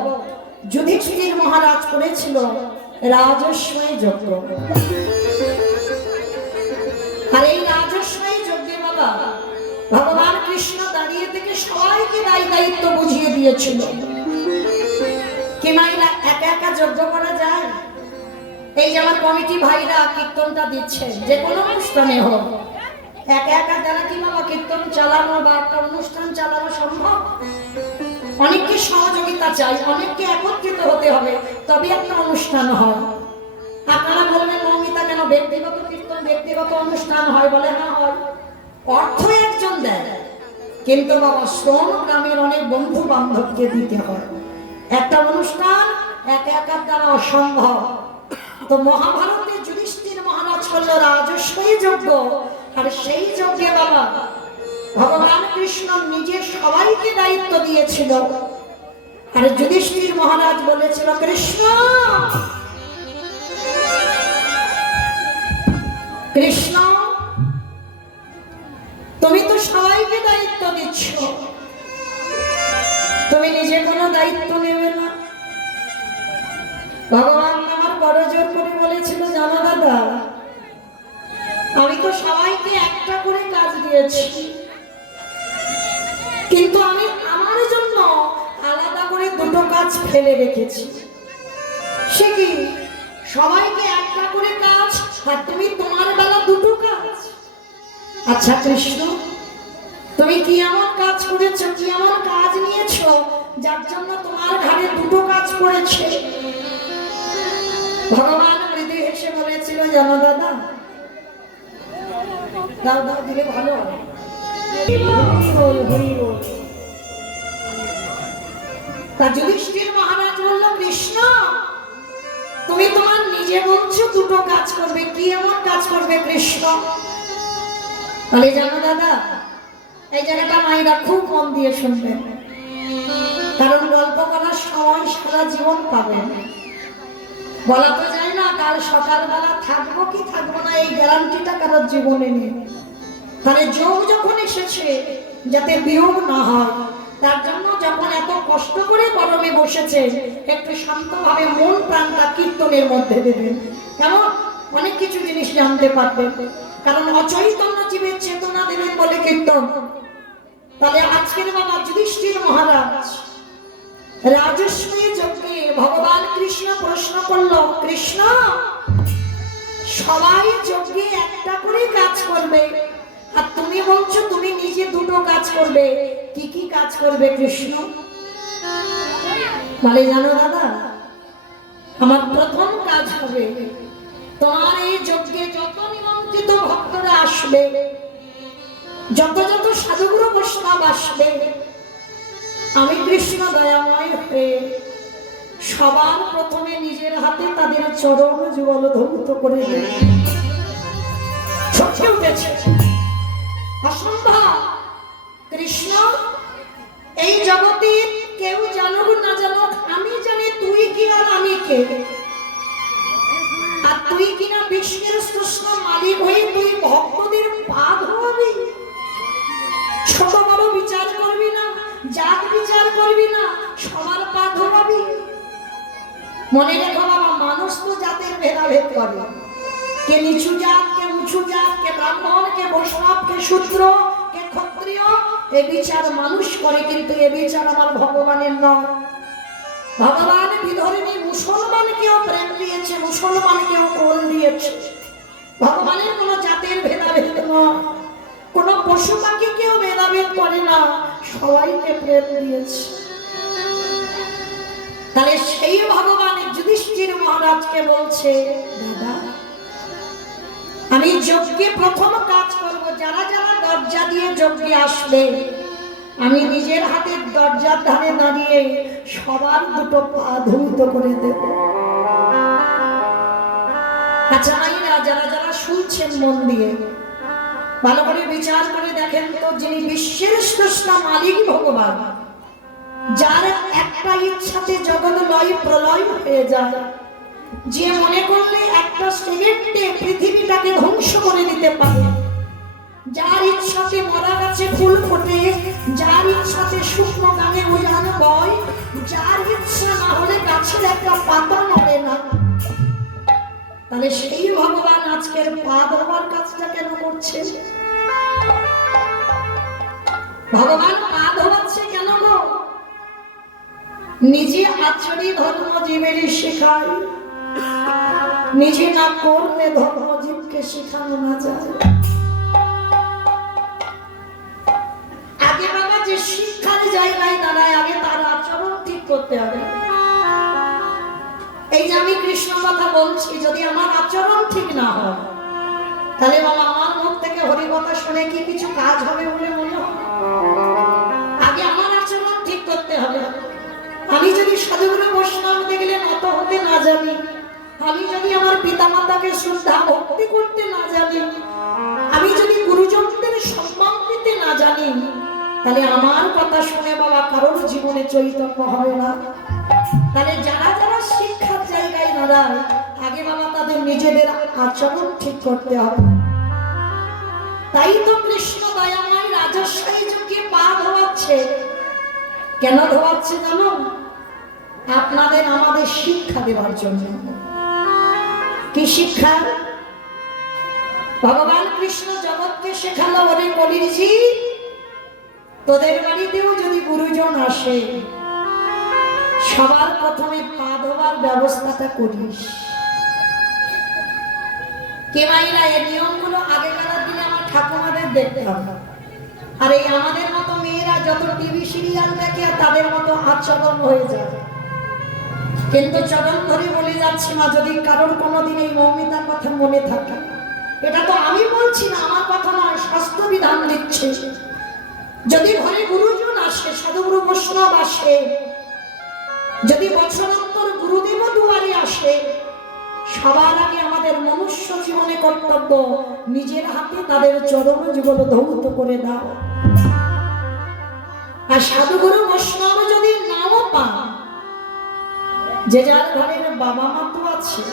যুধিষ্ঠির মহারাজ করেছিল রাজস্বী যজ্ঞ। আর এই রাজস্বী যজ্ঞে বাবা ভগবান কৃষ্ণ দাঁড়িয়ে থেকে সবাইকে দায়িত্ব বুঝিয়ে দিয়েছিল। কি মাইরা একা একা যজ্ঞ করা যায়? এই যে আমার কমিটি ভাইরা কীর্তনটা দিচ্ছে, যে কোনো অনুষ্ঠানে হোক, একা একা দ্বারা কি বাবা কীর্তন চালানো বা একটা অনুষ্ঠান চালানো সম্ভব? অনেককে সহযোগিতা চাই, অনেককে একত্রিত হতে হবে, তবে একটা অনুষ্ঠান হয়। আপনারা বলবেন মৌমিতা কেন ব্যক্তিগত কীর্তন, ব্যক্তিগত অনুষ্ঠান হয়? বলে না হয়, অর্থ একজন দেয়, কিন্তু বাবা শ্রম গ্রামের অনেক বন্ধু বান্ধবকে দিতে হয়। একটা অনুষ্ঠান একা একার দ্বারা অসম্ভব। তো মহাভারতে যুধিষ্ঠির মহারাজ করল রাজস্বী যজ্ঞ, আর সেই যজ্ঞে বাবা ভগবান কৃষ্ণ নিজে সবাইকে দায়িত্ব দিয়েছিল। আর যুধিষ্ঠির মহারাজ বলেছিল, কৃষ্ণ কৃষ্ণ তুমি তো সবাইকে দায়িত্ব দিচ্ছ, তুমি নিজে কোনো দায়িত্ব নেবে না। ভগবান আমার বড় জোর করে বলেছিল, জানো দাদা, আমি তো সবাইকে একটা করে কাজ দিয়েছি, কিন্তু আমি আমার জন্য আলাদা করে দুটো কাজ ফেলে রেখেছি। সে কি? সবাইকে একটা করে কাজ, আর তুমি তোমার বেলা দুটো কাজ। আচ্ছা কৃষ্ণ, তুমি কি এমন কাজ করেছো, কি এমন কাজ নিয়েছো যার জন্য তোমার ঘাড়ে দুটো কাজ পড়েছে? ভগবান মৃদু হেসে বলেছিল, জানো দাদা, দাও দাও দিলে ভালো হবে। তা যুধিষ্ঠির মহারাজ বলল, কৃষ্ণ তুমি তোমার নিজে বলছো দুটো কাজ করবে, কি এমন কাজ করবে কৃষ্ণ? বলে, জানো দাদা, এই জায়গাটা মায়েরা খুব মন দিয়ে শুনবেন, কারণ গল্প করার সময় সারা জীবন পাবেন। বলা তো যায় না কাল সকালবেলা থাকবো কি থাকবো না, এই গ্যারান্টিটা কারোর জীবনে নেই। তাহলে যোগ যখন এসেছে যাতে বিয়োগ না হয়, তার জন্য যখন এত কষ্ট করে গরমে বসেছে, একটু শান্তভাবে মন প্রাণটা কীর্তনের মধ্যে দেবেন, কেমন অনেক কিছু জিনিস জানতে পারবেন। কারণ অচৈতন্য জীবের চেতনা দেবেন বলে কীর্তন। তাহলে আজকের বাবা যুধিষ্ঠির মহারাজ রাজস্বী যজ্ঞে ভগবান কৃষ্ণ প্রশ্ন করল, কৃষ্ণ সবাই যজ্ঞে একটা করে কাজ করবে, আর তুমি বলছো তুমি নিজে দুটো কাজ করবে, কি কি কাজ করবে কৃষ্ণ? বলে, জানো দাদা, আমার প্রথম কাজ হবে, তোমার এই যজ্ঞে যত নিমন্ত্রিত ভক্তরা আসবে, যত যত সাধুগুরু বৈষ্ণব আসবে, আমি কৃষ্ণ দয়াময় হয়ে সবার প্রথমে নিজের হাতে তাদের চরণ যুগল ধৌত করে দেব। সত্যি উঠেছে, অসম্ভব। কৃষ্ণ এই জগতে কেউ জানুক না জানুক, আমি জানি তুই কি আর আমি কে। আর তুই কিনা বিষ্ণুর স্রষ্টা মালিক হয়ে তুই ভক্তদের পা ধোয়াবি, ছোট বড় বিচার করবি না, জাত বিচার করবি না, সবার পা ধোয়াবি। মনে রেখো বাবা, মানুষ তো জাতের ভেদাভেদ করে, কে নিচু জাত, কে উঁচু জাত, কে ব্রাহ্মণ, কে বৈষ্ণব, কে শূদ্র, কে ক্ষত্রিয়, এ বিচার মানুষ করে, কিন্তু এ বিচার আমার ভগবানের নয়। ভগবান বিধর্মী মুসলমানকেও প্রেম দিয়েছে, মুসলমানকেও কোল দিয়েছে। ভগবানের কোনো জাতের ভেদাভেদ নয়, কোনো পশু পাখিকেও ভেদাভেদ করে না, সবাইকে প্রেম দিয়েছে। তাহলে সেই ভগবান যুধিষ্ঠির মহারাজকে বলছে, দাদা আমি যজ্ঞে প্রথম কাজ করব, যারা যারা দরজা দিয়ে যজ্ঞে আসবে, আমি নিজের হাতের দরজার ধারে দাঁড়িয়ে সবার দুটো পা ধৌত করে দেব। আচ্ছা মাইরা, যারা যারা শুনছেন মন দিয়ে ভালো করে বিচার করে দেখেন তো, যিনি বিশ্বের স্রষ্টা মালিক ভগবান, যার একটা ইচ্ছাতে জগৎ লয় প্রলয় হয়ে যায়, যে মনে করলে একটা সেকেন্ডে পৃথিবীটাকে ধ্বংস করে দিতে পারে, যার ইচ্ছাতে মরা গাছে ফুল ফোটে, যার ইচ্ছাতে শুকনো গানে উজান বয়, যার ইচ্ছা না হলে গাছের একটা পাতা নড়ে না, তাহলে সেই ভগবান আজকের পা ধোয়ার কাজটা কেন করছে? ভগবান পা ধোয়াচ্ছে কেন গো? নিজে আচরণে ধর্ম জীবের শেখায়, নিজে না করলে ধর্ম জীবকে শেখানো না যায়। আগে বাবা যে শিক্ষার জায়গায় দাঁড়ায়, আগে তার আচরণ ঠিক করতে হবে। এই যে আমি কৃষ্ণ কথা বলছি, যদি আমার আচরণ ঠিক না হয়, তাহলে বাবা আমার মুখ থেকে হরি কথা শুনে কি কিছু কাজ হবে বলে মনে হয়? আগে আমার আচরণ ঠিক করতে হবে। আমি যদি সাধুগুরু বৈষ্ণব দেখলে নত হতে না জানি, আমি যদি আমার পিতা মাতাকে শ্রদ্ধা ভক্তি করতে না জানি, আমি যদি গুরুজনদের সম্মান দিতে না জানি, তাহলে আমার কথা শুনে বাবা কারোর জীবনে চৈতন্য হবে না। তাহলে যারা যারা শিক্ষার জায়গায় দাঁড়ায় আগে বাবা তাদের নিজেদের আচরণ ঠিক করতে হবে। তাই তো কৃষ্ণ দয়াময় রাজস্বাই যুগে পা ধোয়াচ্ছে। কেন ধোয়াচ্ছে জানো? আপনাদের আমাদের শিক্ষা দেওয়ার জন্য। কি শিক্ষা? ভগবান কৃষ্ণ জগৎকে শেখালো, বলে কলিজি তোদের বাড়িতেও যদি গুরুজন আসে সবার প্রথমে পা ধোয়ার ব্যবস্থাটা করিস। কে মাইরা এই নিয়মগুলো আগেকার দিনে আমার ঠাকুমাদের দেখতাম। আর এই আমাদের মতো মেয়েরা যত টিভি সিরিয়াল দেখে তাদের মতো আচরণ হয়ে যায়। কিন্তু চরণ ধরে বলে যাচ্ছি মা, যদি কারোর কোনোদিন এই মৌমিতার কথা মনে থাকে, এটা তো আমি বলছি না, আমার কথা নয়, শাস্ত্র বিধান দিচ্ছে। যদি ঘরে গুরুজন আসে, সাধুগুরু বৈষ্ণব আসে, যদি বছরান্তর গুরুদেব দুয়ারে আসে, সবার আগে আমাদের মনুষ্য জীবনে কর্তব্য নিজের হাতে তাদের চরণ যুগল ধৌত করে দাও। আর সাধুগুরু বৈষ্ণব যদি নাও পান, যে যার ঘরের বাবা মা তো আছে,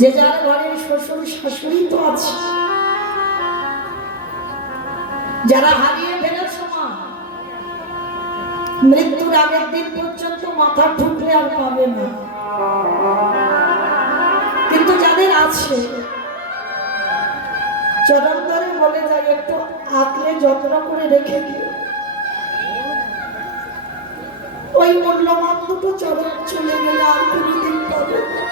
যে যার ঘরের শ্বশুর শাশুড়ি তো আছে, যারা হারিয়ে ফেলেছ মা, মৃত্যুর আগের দিন পর্যন্ত মাথা ঠুকলে আর পাবে না। কিন্তু যাদের আছে চরণ ধরে বলে যায় একটু আঁকলে যত্ন করে রেখে দিও। ওই মূল্যবান দুটো চরণ চলে গেলে আর কোনদিন পাবে না।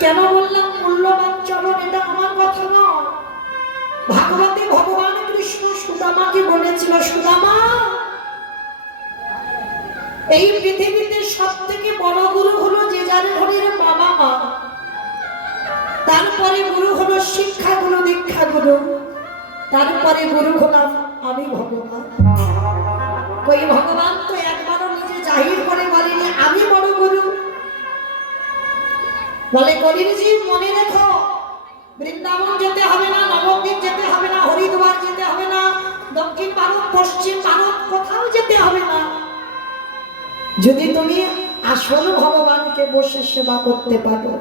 কেন বললাম মূল্যবান চরণ? এটা আমার কথা নয়। ভাগবতে ভগবান কৃষ্ণ সুদামাকে বলেছিল, সুদামা এই পৃথিবীতে সব থেকে বড় গুরু হলো যে যার ঘরের বাবা মা, তারপরে গুরু হলো শিক্ষা গুরু, দীক্ষা গুরু, তারপরে গুরু হলাম আমি ভগবান। কই ভগবান তো একবারও নিজে জাহির করে বলেনি আমি বড় গুরু। বলে কলিজি মনে রেখো, বৃন্দাবন যেতে হবে না, নবদ্বীপ যেতে হবে না, হরিদ্বার যেতে হবে না, দক্ষিণ ভারত পশ্চিম ভারত কোথাও যেতে হবে না, যদি তুমি আসল ভগবানকে বসে সেবা করতে পারো।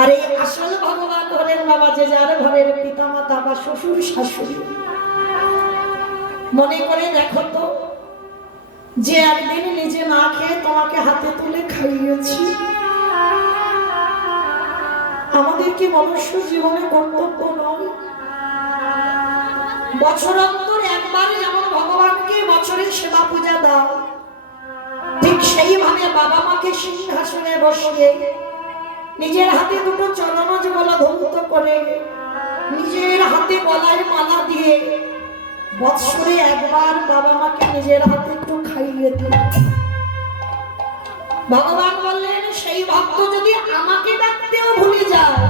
আর এই আসল ভগবান হলেন বাবা যে যার ঘরের পিতা মাতা বা শ্বশুর শাশুড়ি। মনে করে দেখো তো, যে একদিন নিজে না খেয়ে তোমাকে হাতে তুলে খাইয়েছি, আমাদের কি মনুষ্য জীবনে কর্তব্য নয়? বছরান্তর একবার যেমন ভগবানকে বছরে সেবা পূজা দাও, ঠিক সেইভাবে বাবা মাকে সিংহাসনে বসিয়ে নিজের হাতে দুটো চরণ যুগল ধৌত করে, নিজের হাতে গলায় মালা দিয়ে বৎসরে একবার বাবা মাকে নিজের হাতে একটু খাইয়ে দিন। ভগবান বললেন সেই ভক্ত যদি আমাকে ডাকতেও ভুলে যায়,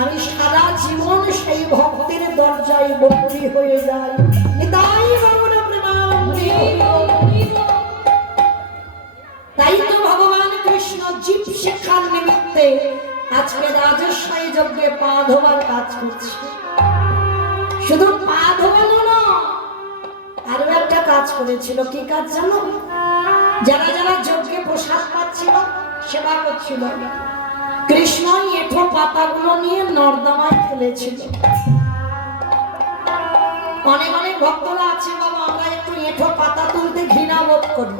আমি সারা জীবন সেই ভক্তের দরজায় বন্দী হয়ে যাই। তাই তো ভগবান কৃষ্ণ জীব শিক্ষার নিমিত্তে আজকে রাজস্বাই যজ্ঞে পা ধোবার কাজ করছে। শুধু পা ধোয়ানো না, আরো একটা কাজ করেছিল। কি কাজ জানো? যারা যারা যজ্ঞে প্রসাদ পাচ্ছিল, সেবা করছিল, কৃষ্ণ এঁঠো পাতাগুলো নিয়ে নর্দমায় ফেলেছিল। অনেক অনেক ভক্তরা আছে বাবা, আমরা একটু এঁঠো পাতা তুলতে ঘৃণা বোধ করি।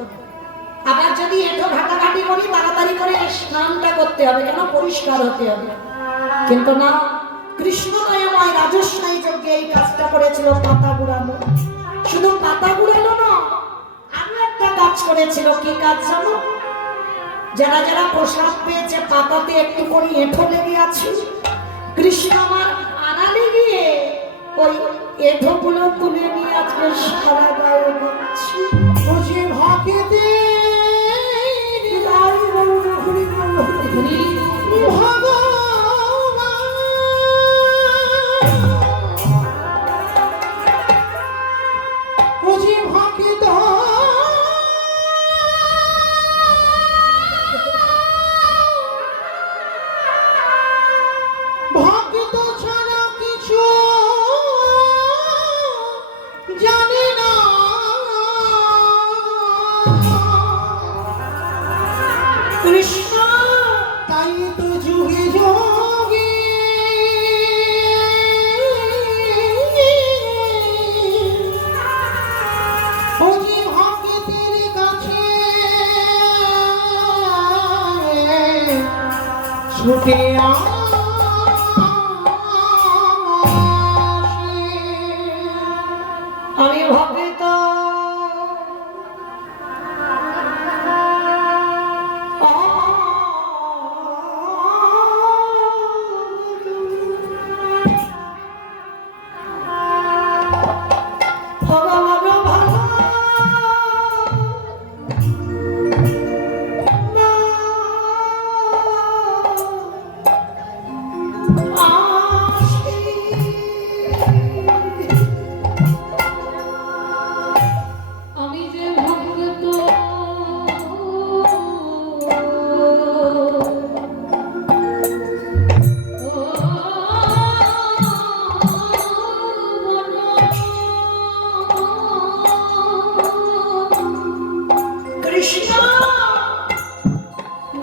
আবার যদি এঁঠো ঘাটাঘাটি করি, তাড়াতাড়ি করে স্নানটা করতে হবে, কেন পরিষ্কার হতে হবে। কিন্তু না, কৃষ্ণ দয়াময় রাজস্বাই যজ্ঞে এই কাজটা করেছিল, পাতা গুড়ানো। শুধু পাতা গুড়ানো না, আরো একটা কাজ করেছিল। কি কাজ জানো? যারা যারা প্রসাদ পেয়েছে পাতাতে একটু করে এঁঠো লেগে আছে, কৃষ্ণ আমার আড়ালে গিয়ে ওই এঁঠো গুলো তুলে নিয়ে আজকে সারা গায়ে দিচ্ছি। বুঝে ভাগেতে ভক্ত ছাড়া কিছু কৃষ্ণ তাই তো যুগে যুগে ওই ভক্তের কাছে ছুটে আমি ভক্ত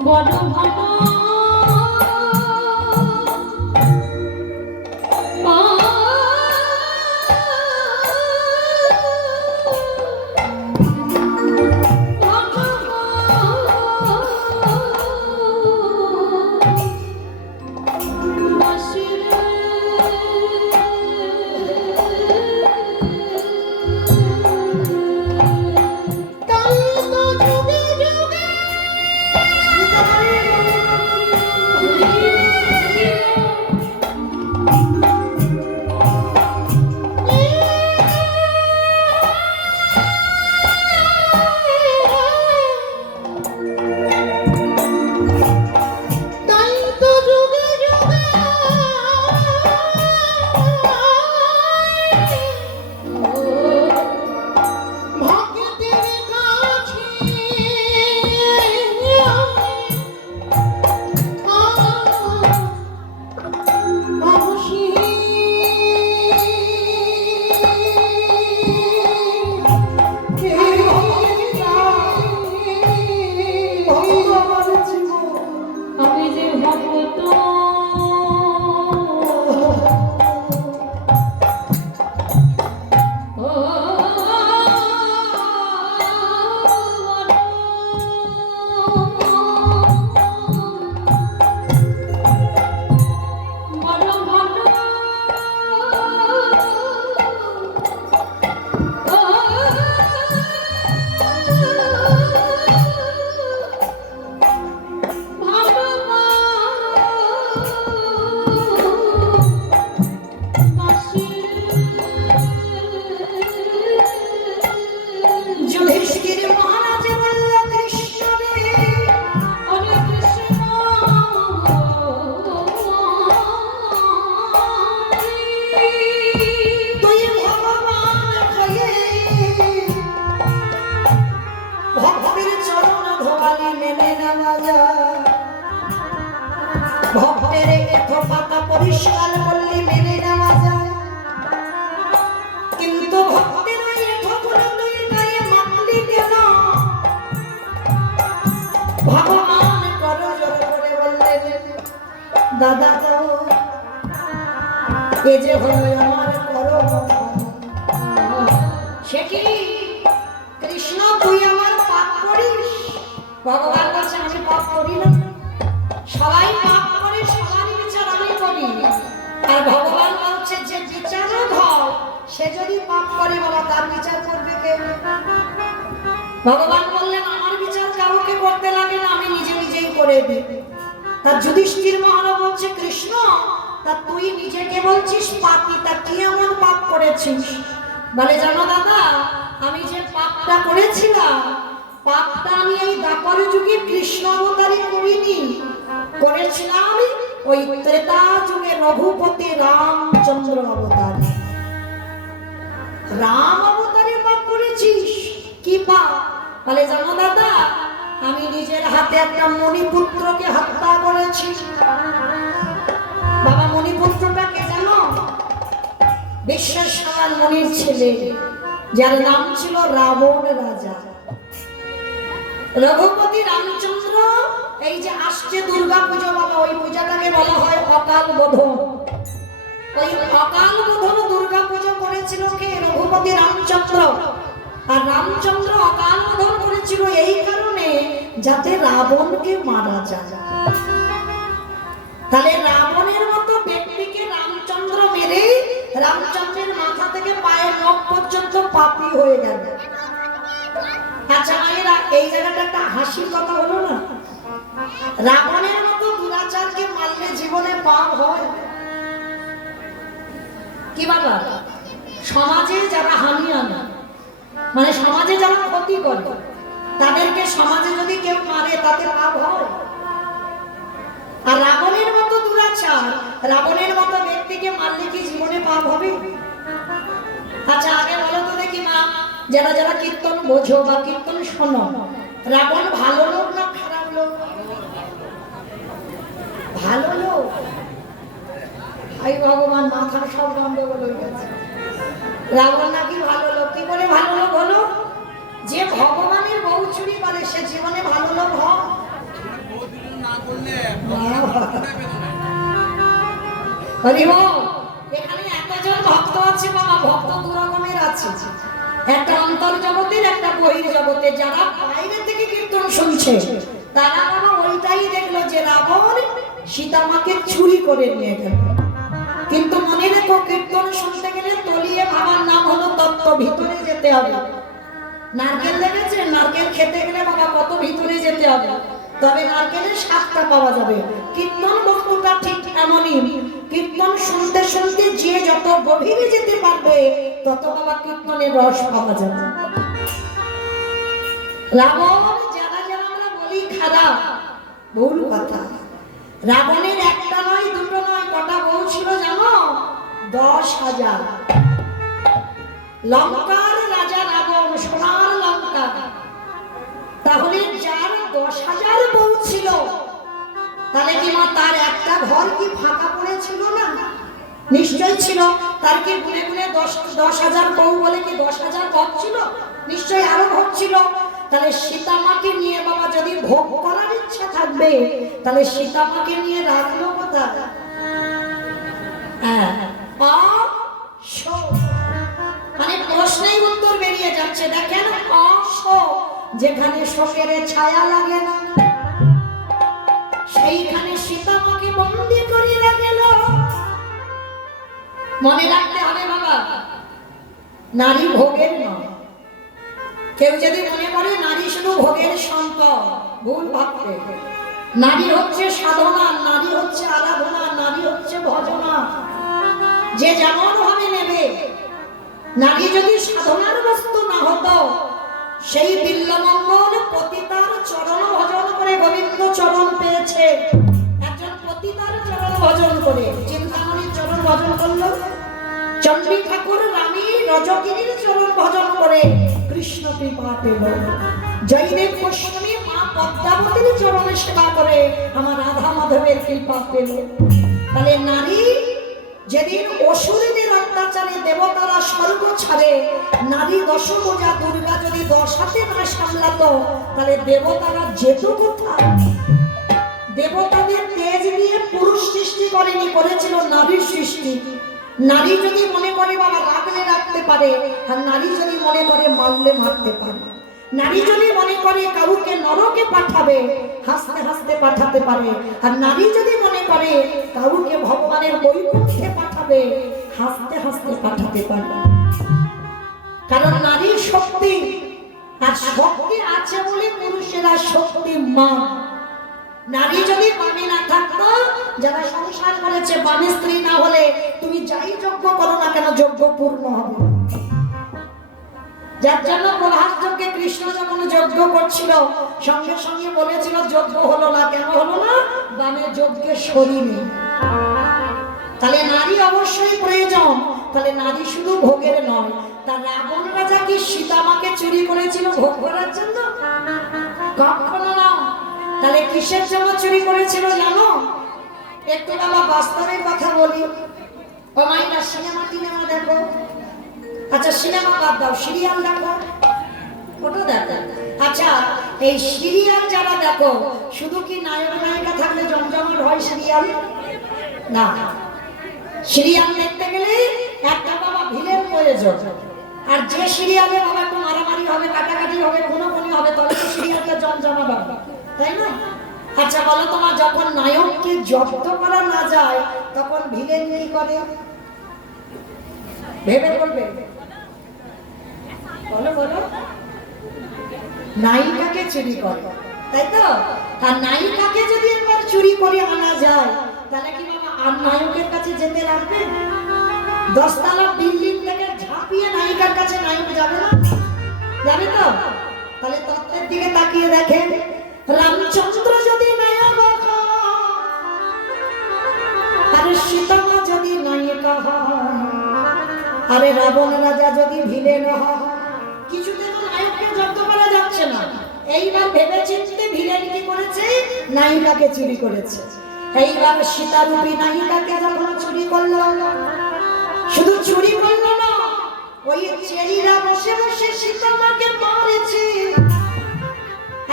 বড় ভালো ভক্তের পাতা পরিষ্কার করলে মেনে নেওয়া যায়, কিন্তু ভক্তের তুই গায়ে মাখলি কেন? ভগবান করো জোর করে বললেন, দাদা তো এ যে হলো আমার করো। সে কি কৃষ্ণ তুই আমার পাপ করিস? ভগবান বলছে আমি পাপ করি না, সবাই পাপ করে, সবারই বিচার আমি করি। আর ভগবান বলছে যে বিচারক হয় সে যদি পাপ করে বাবা তার বিচার করবে কে? ভগবান বললেন আমার বিচার কাউকে করতে লাগে না, আমি নিজে নিজেই করে দিই। তার যুধিষ্ঠির মহারাজ বলছে কৃষ্ণ তা তুই নিজেকে বলছিস পাপী, তা কি এমন পাপ করেছিস? বলে জানো দাদা আমি যে পাপটা করেছিলাম, পাপটা আমি এই দ্বাপর যুগে কৃষ্ণ অবতারে করিনি, করেছিলাম আমি ওই ত্রেতা যুগে রঘুপতি রামচন্দ্র অবতারে। রাম অবতারে পাপ করেছিস। কি পাপ? বলে জানো দাদা আমি নিজের হাতে একটা মণিপুত্রকে হত্যা করেছি। বাবা মণিপুত্রটা কে জানো? বিশ্বেশ্বর মুনির ছেলে, যার নাম ছিল রাবণ রাজা। রঘুপতি রামচন্দ্র এই যে আসছে দুর্গা পুজো বাবা, ওই পূজাটাকে বলা হয় অকাল বোধন। ওই অকাল বোধন দুর্গা পুজো করেছিল কে? রঘুপতি রামচন্দ্র। আর রামচন্দ্র অকাল বোধন করেছিল এই কারণে যাতে রাবণকে মারা যায়। তাহলে রাবণের মতো ব্যক্তিকে রামচন্দ্র মেরে রামচন্দ্রের মাথা থেকে পায়ের নখ পর্যন্ত পাপী হয়ে গেল। আচ্ছা মায়েরা, এই জায়গাটা একটা হাসির কথা হলো না? রাবণের মতো দুরাচারকে মারলে জীবনে পাপ হয় কি বাবা? সমাজে যারা হানি আনে, মানে সমাজে যারা ক্ষতি করে, তাদেরকে সমাজে যদি কেউ মারে তাতে পাপ হয়? আর রাবণের মতো দুরাচার, রাবণের মতো ব্যক্তিকে মারলে কি জীবনে পাপ হবে? আচ্ছা আগে বলো তো দেখি মা, যারা যারা কীর্তন বোঝো বা কীর্তন শোনো, রাবণ ভালো লোক না খারাপ লোক? ভালো লোক। হাই ভগবান, মাথার সব গন্ডগোল হয়ে গেছে। রাবণ নাকি ভালো লোক। কি করে ভালো লোক হলো? যে ভগবানের বউ চুরি করে সে জীবনে ভালো লোক হয়? এখানে এতজন ভক্ত আছে বাবা, ভক্ত দু রকমের আছে, একটা অন্তর জগতের, একটা বহির জগতে। যারা বাইরে থেকে কীর্তন শুনছে তারা বাবা ওইটাই দেখলো যে রাবণ সীতামাকে চুরি করে নিয়ে গেল। কিন্তু মনে রেখো, কীর্তন শুনতে গেলে তলিয়ে ভাবার নাম হলো তত্ত্ব, ভিতরে যেতে হবে। নারকেল দেখেছে? নারকেল খেতে গেলে বাবা কত ভিতরে যেতে হবে, তবে নারকেলের স্বাদটা পাওয়া যাবে। কীর্তন বস্তুটা ঠিক এমনই, কীর্তন শুনতে শুনতে যে যত গভীরে যেতে পারবে তত বাবা কীর্তনের রস পাওয়া যাবে। রাবণ যারা যারা আমরা বলি খারাপ, ভুল কথা। রাবণের একটা নয় দুটো নয়, কটা বউ ছিল জানো? 10,000। লঙ্কার রাজা রাবণ, সোনার লঙ্কা। তাহলে যার 10,000 বউ ছিল, তাহলে কি মা তার একটা ঘর কি ফাঁকা পড়েছিল না? নিশ্চয় ছিল। তার কি গুনে গুনে 10,000 বউ বলে কি 10,000 ঘর ছিল? নিশ্চয় আরো ঘর ছিল। তাহলে সীতামাকে নিয়ে বাবা যদি ভোগ করার ইচ্ছা থাকবে, তাহলে সীতামাকে নিয়ে রাখলো কোথায়? মানে প্রশ্নেই উত্তর বেরিয়ে যাচ্ছে। দেখেন, যেখানে শোকের ছায়া লাগে না সেইখানে সীতামাকে বন্দী করে রাখল। মনে রাখতে হবে বাবা, নারী ভোগের নয়। কেউ যদি মনে করে নারী শুধু ভোগের সম্পদ, ভুল ভাববে। নারী হচ্ছে সাধনা, নারী হচ্ছে আরাধনা, নারী হচ্ছে ভজনা। যে যেমন ভাবে নেবে। নারী যদি সাধনার বস্তু না হতো, সেই বিল্লমঙ্গল পতিতার চরণ ভজন করে গোবিন্দ চরণ পেয়েছে। একজন পতিতার চরণ ভজন করে চিন্তামণির চরণ ভজন করল, চণ্ডী ঠাকুর রানী রজকিনীর চরণ ভজন করে কৃষ্ণ কৃপা পেল, জয়দেব গোস্বামী মা পদ্মাবতীর চরণে সেবা করে আমার রাধা মাধবের কৃপা পেল। তাহলে নারী যেদিন অসুরীদের অত্যাচারে দেবতারা স্বর্গ ছাড়ে, নারী দশভুজা দুর্গা যদি 10 হাতে না সামলাতো, তাহলে দেবতারা যেত কোথায়? দেবতাদের তেজ দিয়ে পুরুষ সৃষ্টি করেনি, করেছিল নারীর সৃষ্টি। নারী যদি মনে করে বাবা রাখলে রাখতে পারে, আর নারী যদি মনে করে মারলে মারতে পারে, নারী যদি মনে করে কাউকে নরকে পাঠাবে, হাসতে হাসতে পাঠাতে পারে, আর নারী যদি মনে করে কাউকে ভগবানের বৈকুণ্ঠে পাঠাবে, হাসতে হাসতে পাঠাতে পারে। কারণ নারীর শক্তি, আর শক্তি আছে বলে পুরুষেরা শক্তি মা। নারী যদি বামে না থাকতো, যারা সংসার করেছে বামে স্ত্রী না হলে তুমি যাই যজ্ঞ করো না কেন যজ্ঞ পূর্ণ হবে। যার জন্য প্রভাস যজ্ঞে কৃষ্ণ যখন যজ্ঞ করছিল সঙ্গে সঙ্গে বলেছিল যজ্ঞ হলো না। কেন হলো না? বামে যজ্ঞের শরীর নেই। তাহলে নারী অবশ্যই প্রয়োজন। তাহলে নারী শুধু ভোগের নয়। তার রাবণ রাজা কি সীতামাকে চুরি করেছিল ভোগ করার জন্য? কখনো না। তাহলে কিসের জন্য চুরি করেছিল জানো? একটু বাবা বাস্তবের কথা বলি। ও মাইনা, সিনেমা টিনেমা দেখো? আচ্ছা সিনেমা বাদ দাও, সিরিয়াল দেখো, ফটো দেখো। আচ্ছা, এই সিরিয়াল যারা দেখো, শুধু কি নায়ক নায়িকা থাকলে জমজমাট হয় সিরিয়াল? না, সিরিয়াল দেখতে গেলে একটা বাবা ভিলেন প্রয়োজন। আর যে সিরিয়ালে বাবা একটু মারামারি হবে, কাটাকাটি হবে, খুনোখুনি হবে, তবে তো সিরিয়ালটা জমজমাট হবে, তাই না? আচ্ছা বলো, তোমার যখন নায়ককে জব্দ করা না যায় তখন ভিলেন কি করে? ভেবে বলবে, বলো বলো। নায়িকাকে চুরি করে, তাই তো? আর নায়িকাকে যদি একবার চুরি করে আনা যায়, তাহলে কি বাবা আর নায়কের কাছে যেতে রাখবে? 10 তলা বিল্ডিং থেকে ঝাঁপিয়ে নায়িকার কাছে নায়ক যাবে না? যাবে তো? তাহলে তত্ত্বের দিকে তাকিয়ে দেখেন, রামচন্দ্র যদি নায়ক হয়, আরে সীতামা যদি নায়িকা হয়, আরে রাবণ রাজা যদি ভিলেন হয়, কিছুতে তো নায়ককে জব্দ করা যাচ্ছে না। এইবার ভেবে চিন্তে ভিলেন কি করেছে? নায়িকাকে চুরি করেছে। এইবার সীতারূপী নায়িকাকে যখন চুরি করলো, শুধু চুরি করলো না, ওই চেরিরা বসে বসে সীতামাকে মারেছে।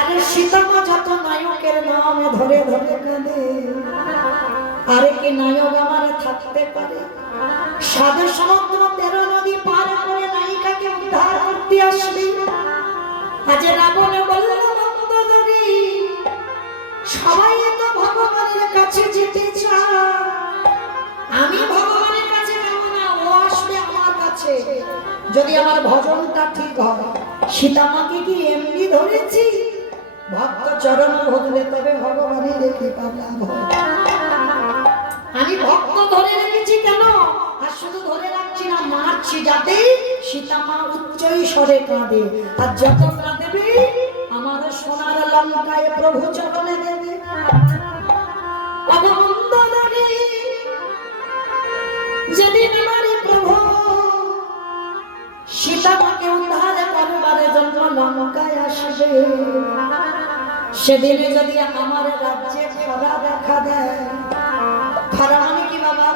আরে সীতামা যত নায়কের নাম ধরে ধরে কাঁদে, আরে কি নায়ক আমার থাকতে পারে? 7 সমুদ্র 13 নদী পার করে নায়িকাকে উদ্ধার করতে আসবে। আজ রাবণ বলল, মন্দোদরী, সবাই তো ভগবানের কাছে যেতে চায়, আমি ভগবানের কাছে যাব না, ও আসবে আমার কাছে। যদি আমার ভজনটা ঠিক হয়, সীতামাকে কি এমনি ধরেছি? ভক্ত চরণ ভজলে তবে ভগবানই দেখতে পাবলাম। আমি ভক্ত ধরে রেখেছি কেন? আর শুধু ধরে রাখছি না, মারছি, যাতে সীতামা উচ্চই স্বরে কাঁদে। আর যত কাঁদেবে আমার সোনার লঙ্কায় প্রভু চরণে দেবে। যেদিন আমার প্রভু সীতামাকে উদ্ধার করবার জন্য লঙ্কায় আসবে, সেদিনে যদি আমার রাজ্যে খরা দেখা দেয়। খরা মানে কি বাবা?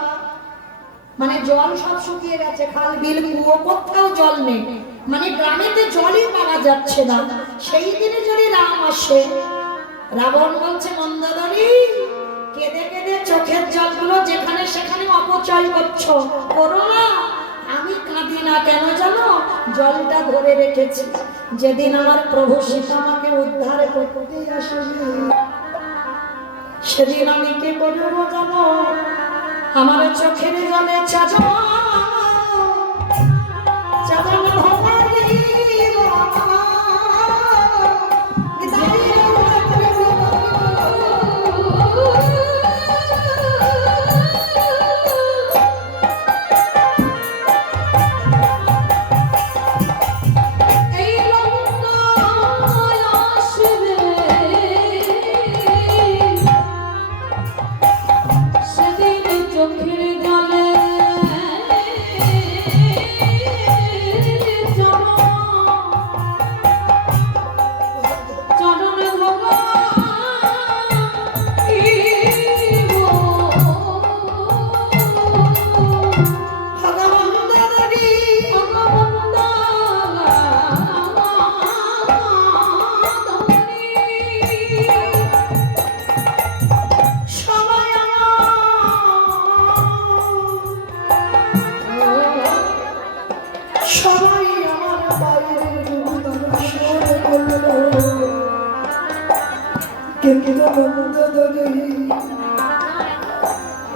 মানে জল সব শুকিয়ে গেছে, খাল বিল কুয়ো কোথাও জল নেই, মানে গ্রামেতে জলই পাওয়া যাচ্ছে না। সেই দিনে যদি রাম আসে, রাবণ বলছে, মন্দোদরী, কেঁদে কেঁদে চোখের জলগুলো যেখানে সেখানে অপচয় করছো, করো না। আমি কাঁদি না কেন জানো? জলটা ধরে রেখেছি, যেদিন আমার প্রভু সীতামাকে উদ্ধার করতে আসবে, সেদিন আমি কি করবো জানো? আমার চোখের জলে চাচা চাদর ভবানী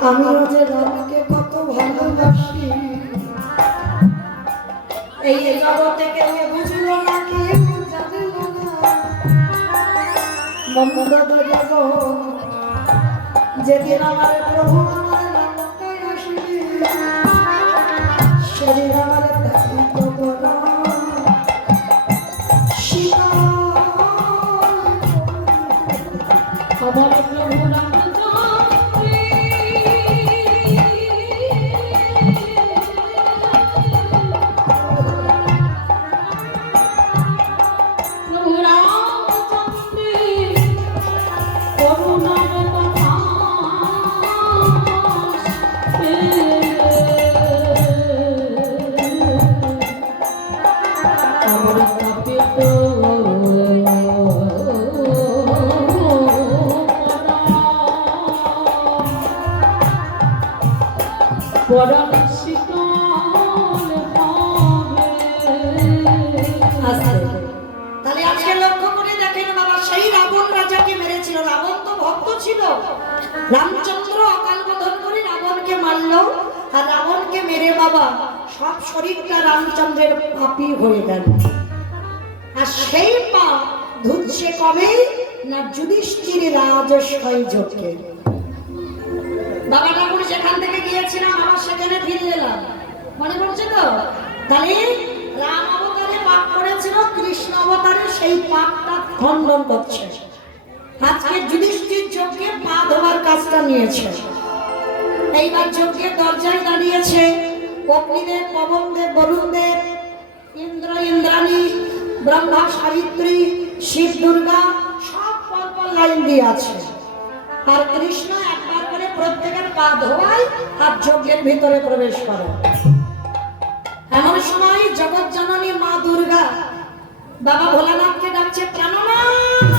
আমি যে রামকে কত ভালোবাসি, এই জগতে কেউ বুঝলো না, কেউ জানলো না। মন্দোদরী গো, যেদিন আমার প্রভু আমার লঙ্কায় আসবে, সেদিন আমার দায়িত্ব করা সীতা আমার প্রভু রাম আমার পরম শীতল হবে। আস্তে। তাহলে আজকে লক্ষ্য করে দেখেন বাবা, সেই রাবণ রাজাকে মেরেছিল। রাবণ তো ভক্ত ছিল, রামচন্দ্র অকাল বোধন করে রাবণকে মারলো, আর রাবণকে মেরে বাবা সব শরীরটা রামচন্দ্রের পাপী হয়ে গেল। আর সেই পাপ ধুচ্ছে কবে না যুধিষ্ঠির রাজস্বয় যজ্ঞে। বাবা ঠাকুর যেখান থেকে গিয়েছিলাম আবার সেখানে ফিরে এলাম, মনে পড়ছে তো? তাহলে রাম অবতারে পাপ করেছিল, কৃষ্ণ অবতারে সেই পাপটা খণ্ডন করছে। আজকে যুধিষ্ঠির যজ্ঞে পা ধোয়ার কাজটা নিয়েছে। এইবার যজ্ঞের দরজায় দাঁড়িয়েছে অগ্নিদেব, পবনদেব, বরুণদেব, ইন্দ্র, ইন্দ্রাণী, ব্রহ্মা, সাবিত্রী, শিব, দুর্গা, সব পরপর লাইন দিয়ে আছে। আর কৃষ্ণ একবার করে প্রত্যেকের পা ধোয়ায় আর যজ্ঞের ভিতরে প্রবেশ করে। এমন সময় জগৎ জননী মা দুর্গা বাবা ভোলানাথকে ডাকছে, প্রাণনাথ,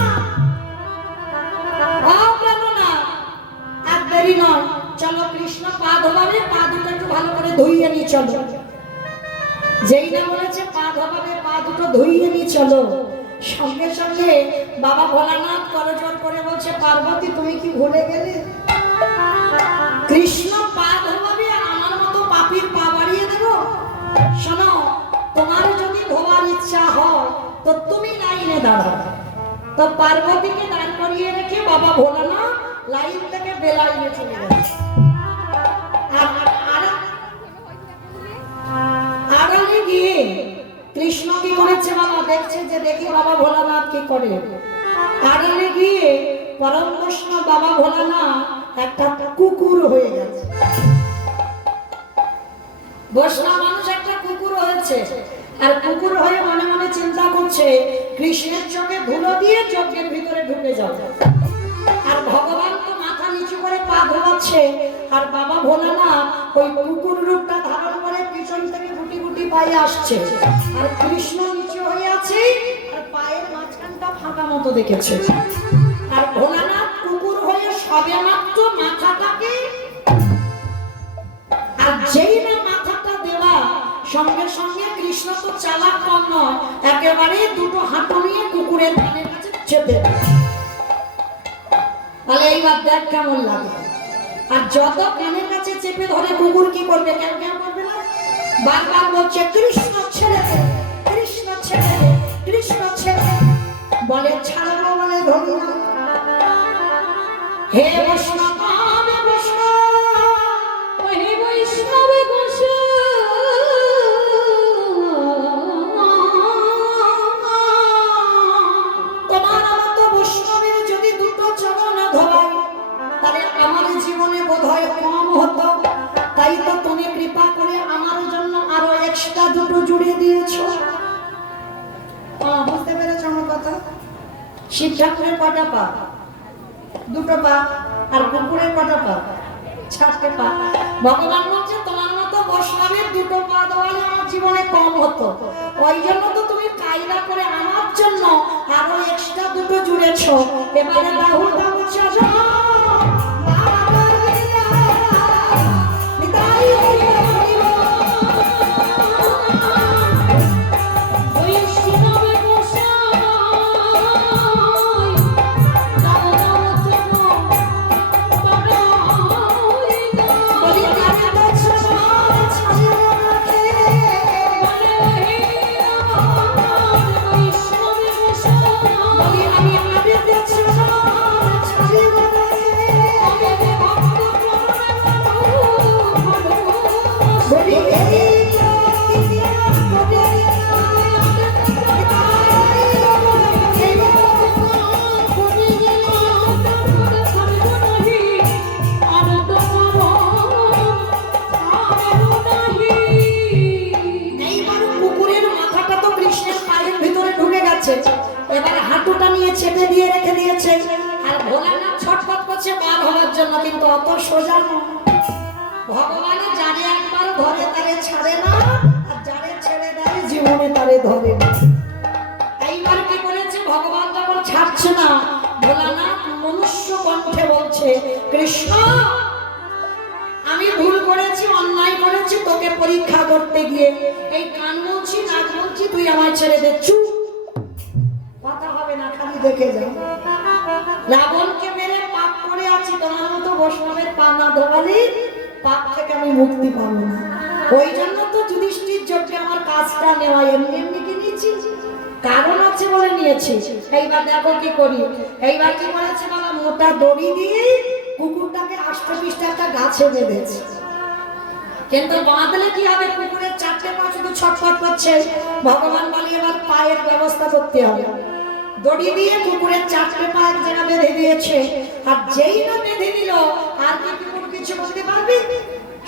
ও প্রাণনাথ, আর দেরি নয়, চলো কৃষ্ণ পা ধোয়াবে, পা দুটো একটু ভালো করে ধুইয়ে নি চলো। যেই না বলেছে পা ধোয়াবে, পা দুটো ধুইয়ে নি চলো, সঙ্গে সঙ্গে বাবা ভোলানাথ করজোড় করে বলছে, পার্বতী তুমি কি ভুলে গেলে? কৃষ্ণ পা ধোয়াবে আর আমার মতো পাপীর পা বাড়িয়ে দেব? শোনো, তোমার যদি ধোয়ার ইচ্ছা হয় তো তুমি লাইনে দাঁড়াও। তো পার্বতীকে দাঁড় করিয়ে রেখে বাবা ভোলানাথ লাইন থেকে বেলাইনে চলে গেছে। আড়ালে গিয়ে কৃষ্ণ কি করেছে বাবা দেখছে, যে দেখি বাবা ভোলানাথ কি করে। আড়ালে গিয়ে পরম বৈষ্ণব বাবা ভোলানাথ একটা কুকুর হয়ে গেছে। বৈষ্ণব মানুষ একটা কুকুর হয়েছে, আর কুকুর হয়ে মনে মনে চিন্তা করছে কৃষ্ণের চোখে ধুলো দিয়ে যজ্ঞের ভিতরে ঢুকে যাবে। আর ভগবান তো মাথা নিচু করে পা ধোয়াচ্ছে, আর বাবা ভোলানাথ ওই কুকুর রূপটা ধারণ করে পিছন থেকে গুটি গুটি পায়ে আসছে। আর কৃষ্ণ নিচু হয়ে আছে, আর পায়ের মাঝখানটা ফাঁকা মতো দেখেছে। আর ভোলানাথ কুকুর হয়ে সবে মাত্র মাথাটাকে, আর যেই না মাথাটা দেওয়া সঙ্গে সঙ্গে কৃষ্ণ তো চালাক কম নয়, একেবারে দুটো হাঁটু নিয়ে কুকুরের কানের কাছে চেপে। তাহলে এইবার দেখ কেমন লাগে। আর যত কানের কাছে চেপে ধরে কুকুর কি করবে? কেন কেন করবে না? বারবার বলছে কৃষ্ণ ছেড়ে দে, কৃষ্ণ ছেড়ে দে, কৃষ্ণ ছেড়ে দে। বলে ছাড়বো বলে ধরি না। হে বৈষ্ণব, হে বৈষ্ণব, হে বৈষ্ণব গোসাই, তোমার মতো বৈষ্ণবের যদি দুটো চরণ ধোয় তাহলে আমার জীবনে বোধহয় কম হতো। তাই তো তুমি কৃপা করে আমার জন্য আরো এক্সট্রা দুটো জুড়ে দিয়েছো। বুঝতে পেরেছো আমার কথা? শিব ঠাকুরের কটা পা? দুটো পা। আর কুকুরের কটা পা? 4টে পা। ভগবান বলছে তোমার মতো বৈষ্ণবের দুটো পা দেওয়ালে আমার জীবনে কম হতো, ওই জন্য তো তুমি কায়দা করে আমার জন্য আরো এক্সট্রা দুটো জুড়েছো। এবারে রাহুল বাবু চাচা এবারে হাঁটুটা নিয়ে চেপে দিয়ে রেখে দিয়েছে। আর ভোলানাথ ছটফট করছে বার হওয়ার জন্য, কিন্তু অত সোজা নয়। ভগবানের যারে একবার ধরে তারে ছাড়ে না, আর যারে ছেড়ে দেয় জীবনে তারে ধরে না। এইবার কি করেছে ভগবান যখন ছাড়ছে না, ভোলানাথ মনুষ্য কণ্ঠে বলছে, কৃষ্ণ আমি ভুল করেছি, অন্যায় করেছি তোকে পরীক্ষা করতে গিয়ে এই কান মুছি নাক মুছি তুই আমায় ছেড়ে দে চুপ কথা হবে না খালি দেখে যা রাবণকে মেরে পাপ করে আছি তোমার মতো বৈষ্ণবের পা না ধোয়ালে পাপ থেকে আমি মুক্তি পাবো না ওই জন্য তো যুধিষ্ঠির যজ্ঞে আমার কাজটা নেওয়া এমনি এমনি কি নিয়েছি কারণ আছে বলে নিয়েছি এইবার দেখো কি করি এইবার কি বলেছে বাবা মোটা দড়ি দিয়ে কুকুরটাকে আষ্টপৃষ্ঠে একটা গাছে বেঁধেছে কিন্তু বাঁধলে কি হবে কুকুরের চারটে পা শুধু ছটফট করছে ভগবান বলি এবার পায়ের ব্যবস্থা করতে হবে দড়ি দিয়ে কুকুরের চারটে পা এক জায়গা বেঁধে দিয়েছে আর যেই না বেঁধে দিল আর কি কুকুর কিছু করতে পারবে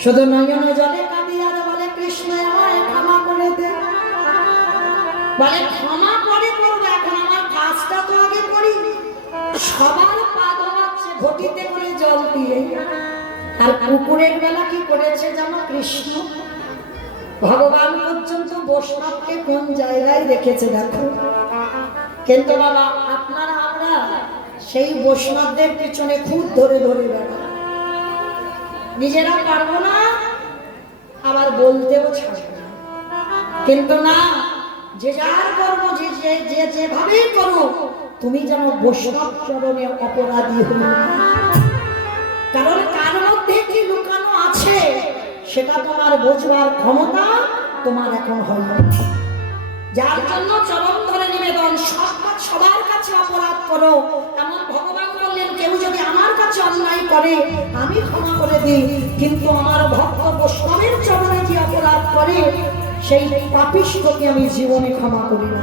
শুধু নয়নে জলে কাঁদিয়ে আর বলে কৃষ্ণ আমায় ক্ষমা করে দে বলে ক্ষমা করে করবো এখন আমার কাজটা তো আগে করি সবার পা ধোয়াচ্ছে ঘটিতে করে জল দিয়ে আর কুকুরের বেলা কি করেছে জানো কৃষ্ণ ভগবান পর্যন্ত বৈষ্ণবকে কোন জায়গায় রেখেছে দেখো কিন্তু বাবা আপনারা আমরা সেই বৈষ্ণবদের পিছনে খুব ধরে ধরে বেড়া নিজেরা পারবো না আবার বলতেও ছাড়বো না কিন্তু না যে যার কর্ম যে যেভাবেই করো তুমি যেন বৈষ্ণব চরণে অপরাধী হও কারণ কার মধ্যে কি লুকানো আছে সেটা তোমার বোঝবার ক্ষমতা তোমার এখন হয় না যার জন্য চরণ ধরে নিবেদন সবার কাছে অপরাধ করো এমন ভগবান বললেন কেউ যদি আমার কাছে অন্যায় করে আমি ক্ষমা করে দিই কিন্তু আমার ভক্ত বৈষ্ণবের চরণে যে অপরাধ করে সেই পাপিষ্ঠকে আমি জীবনে ক্ষমা করি না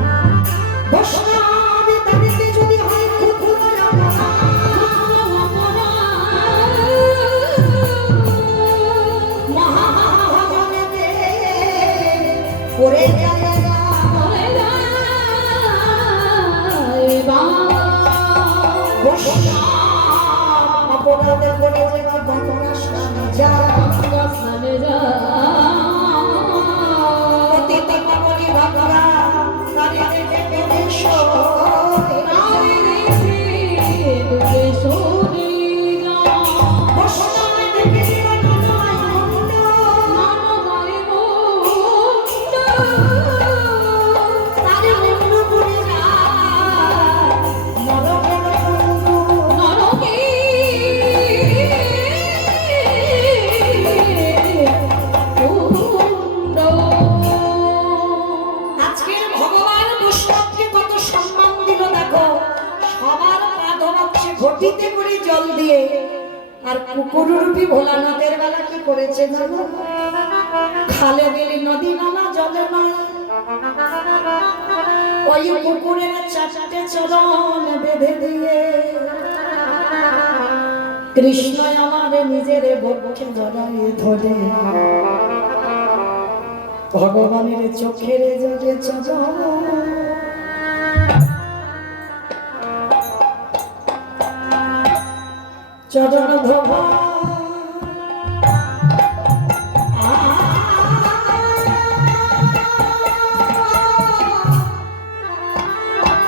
বৈষ্ণবের দাবিতে যদি হয় মহাভজনেতে করে যায় অপরাধের করে গঙ্গা স্নানে যায় অতীত পাবনি ভাবরা নারীতে দেশ ঘটিতে করে জল দিয়ে আর কুকুররূপী ভোলানাথের বেলা কি করেছে জানো খালে বেলি নদী নালা জলে নয় ওই কুকুরের চারটে চরণ বেঁধে দিয়ে কৃষ্ণ আমার নিজের বক্ষে জড়াইয়ে ধরে ভগবানের চোখের জলে চরণ চরণ ধোবা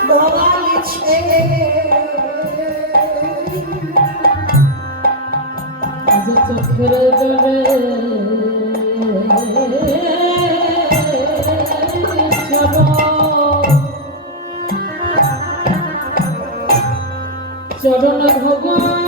ধোবাইছে চোখের জলে চরণ ভগবান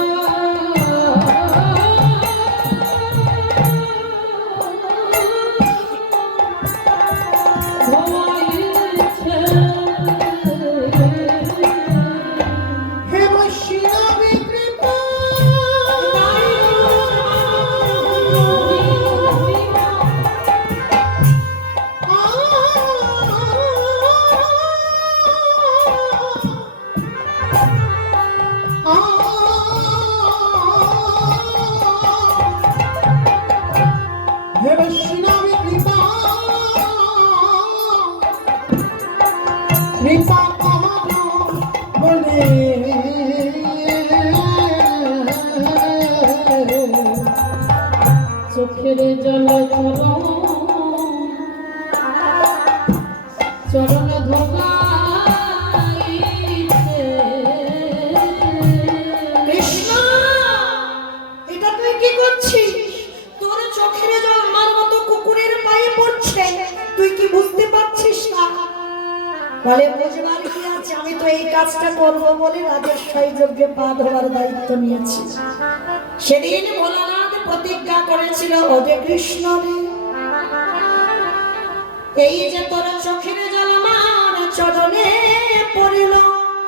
চোখের জলে চরণ ধোবাইছে কৃষ্ণ এটা তুই কি করছিস তোর চোখের জল বলে বুঝবার কি আছে, আমি তো এই কাজটা করব বলে রাজস্বাই যজ্ঞে পা ধরার দায়িত্ব নিয়েছি। সেদিন ভোলানাথ প্রতিজ্ঞা করেছিল, ও যে কৃষ্ণ রে, এই যে তোর চোখের জল আমার চরণে পড়িল,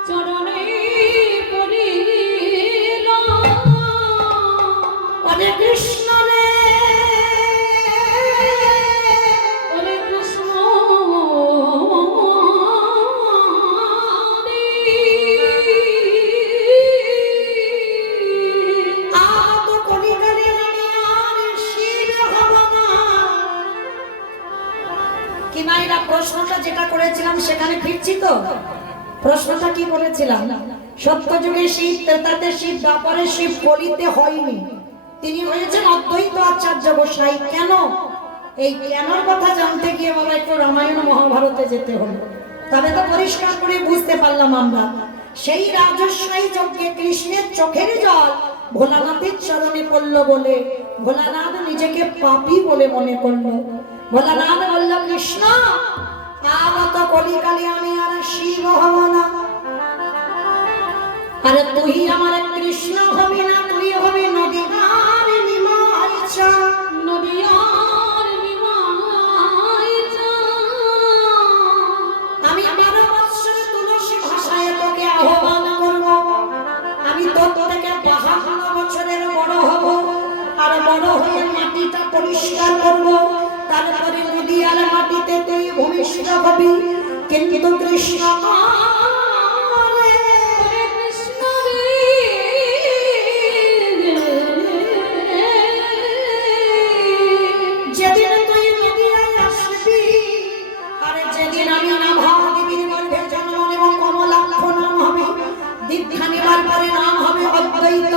চরণে পড়িল, অরে কৃষ্ণ রে, ওরে কৃষ্ণ রে, আত কলিকালে আমি আর শিব হব না। কি মাইরা প্রশ্নটা যেটা করেছিলাম সেখানে ফিরছি তো। প্রশ্নটা কি বলেছিলাম? সত্যযুগে শিব, ত্রেতাতে শিব, দ্বাপরে শিব, কলিতে হয়নি। তিনি হয়েছেন অদ্বৈত আচার্য গোসাই। কেন? এই কেনর কথা জানতে গিয়ে বাবা একটু রামায়ণ মহাভারতে যেতে হলো, তবে তো পরিষ্কার করে বুঝতে পারলাম আমরা। সেই রাজস্বাই যজ্ঞে কৃষ্ণের চোখের জল ভোলানাথের চরণে পড়ল বলে ভোলানাথ নিজেকে পাপী বলে মনে করলো। ভোলানাথ বলল, কৃষ্ণ আগত কলিকালে আমি আর শিব হব না। আরে তুই আমার কৃষ্ণ হবি না, তুই হবি নদীর নিমাইচা। নদিয়ার নিমাইচা। আমি 12 বৎসর তুলসী ভাষায় তোকে আহ্বান করব। আমি তোর থেকে 52 বছরের বড় হব, আর বড় হয়ে মাটিটা পরিষ্কার করব, তারপরে নদীয়ার মাটিতে তুই ভূমিষ্ঠ হবি। কিন্তু কৃষ্ণ ওরে কৃষ্ণ রে, যেদিন তুই নদীয়ায় আসবি, আর যেদিন আমি নাভা দেবীর গর্ভে জন্ম নেব, কমলাক্ষ নাম হবে, দীক্ষা নেবার পরে নাম হবে অদ্বৈত।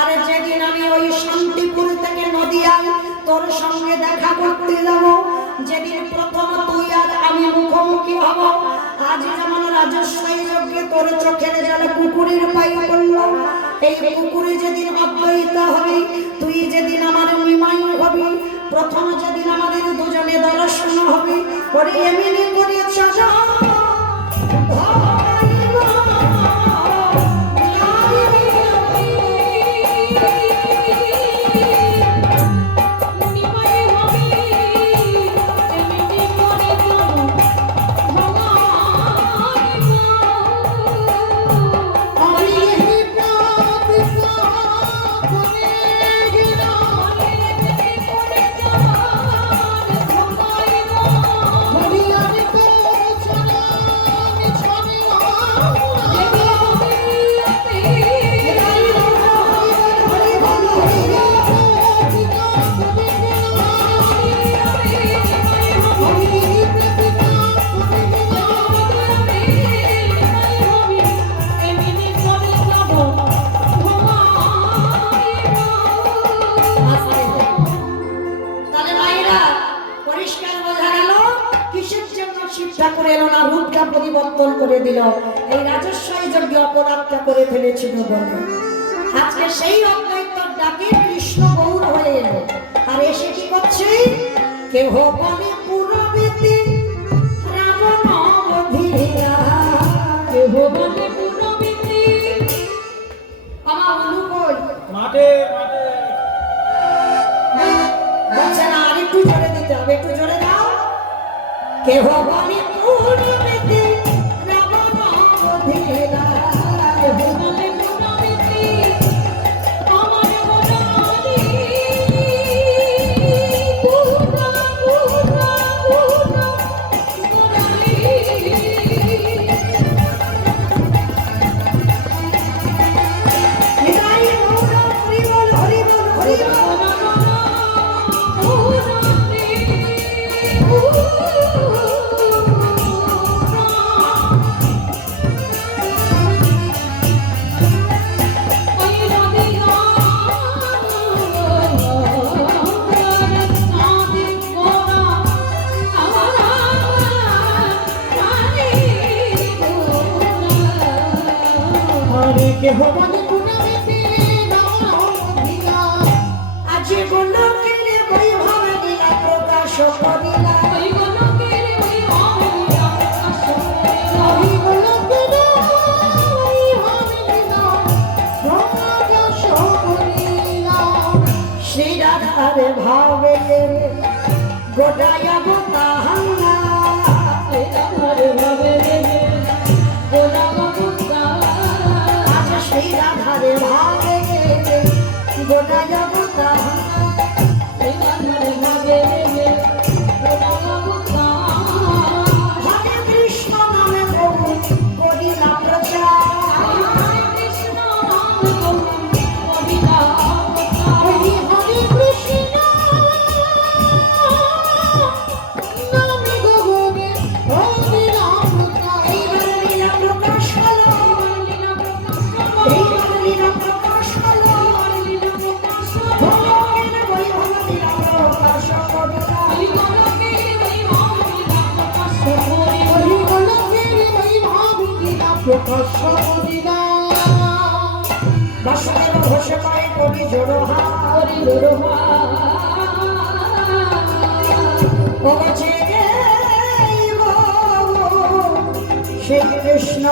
আর যেদিন আমি ওই শান্তিপুর থেকে নদীয়ায় তোর সঙ্গে দেখা করতে যাব, যেদিন প্রথম তুই আর আমি মুখোমুখি হব, আজ যেমন রাজস্বাই যজ্ঞে তোর চোখের জল কুকুরের পায়ে পড়ল, এই কুকুরে যেদিন অদ্বৈত হবে, তুই যেদিন আমার নিমাই হবি, প্রথম যেদিন আমাদের দুজনে দর্শন হবে, ওরে এমনি করে চাচা নিমাই হবি, এমনি করে যাব ভগবান আমি এই প্রার্থনা করে গেলাম, হরিয়ার কোচনা ছড়ে তাহলে ভাইরা পরিষ্কার বোঝা গেল কিসের জন্য শিব ঠাকুর এলো না, রূপটা পরিবর্তন করে দিল। এই রাজস্বাই যজ্ঞ অপরাধটা করে ফেলেছিল বলে আজকে সেই অদ্বৈতর ডাকে কৃষ্ণ গৌর হয়ে এলো। আর এসে কি করছে? কেহ বলে পুরবেতে রাবণ বধিরা, কেহ বলে পুরবিতি, আমার অনুকূল মাঠে মাঠে বলছে না, আর একটু জোরে দিতে হবে, একটু জোরে দাও। কেহ বলে পুরবেতে রাবণ বধিরা, কেহ বলে পুরবিতি, আমার মুরারি পুরা পুরা পুরা মুরারি। নিতাই গৌর হরি বল, হরি বল, হরি বল। আরে কেহ বলে পুনমেতে রামধিয়া, আজি গোলকের বৈভব লীলা প্রকাশ করিলা, ওই গোলকের ওই অমূল্য আশা ধারে ভাবে গোটাই অবতাহাঙ্গা আজ সেই রাধারে ভাবে গোটাই অবতাহাঙ্গা হরে কৃষ্ণ নামে প্রভু করিলা প্রচার হরি হরে কৃষ্ণ নামে গগনে হরি রাম এইবার লীলা প্রকাশ হলো এইবার লীলা প্রকাশ হলো ভগবানের বৈভব লীলা প্রকাশ করিলা হরি গোলকের বৈভব লীলা প্রকাশ করিলা বাসুদেব ঘোষে পায় কবি জোড়হা ও যে শ্রী কৃষ্ণ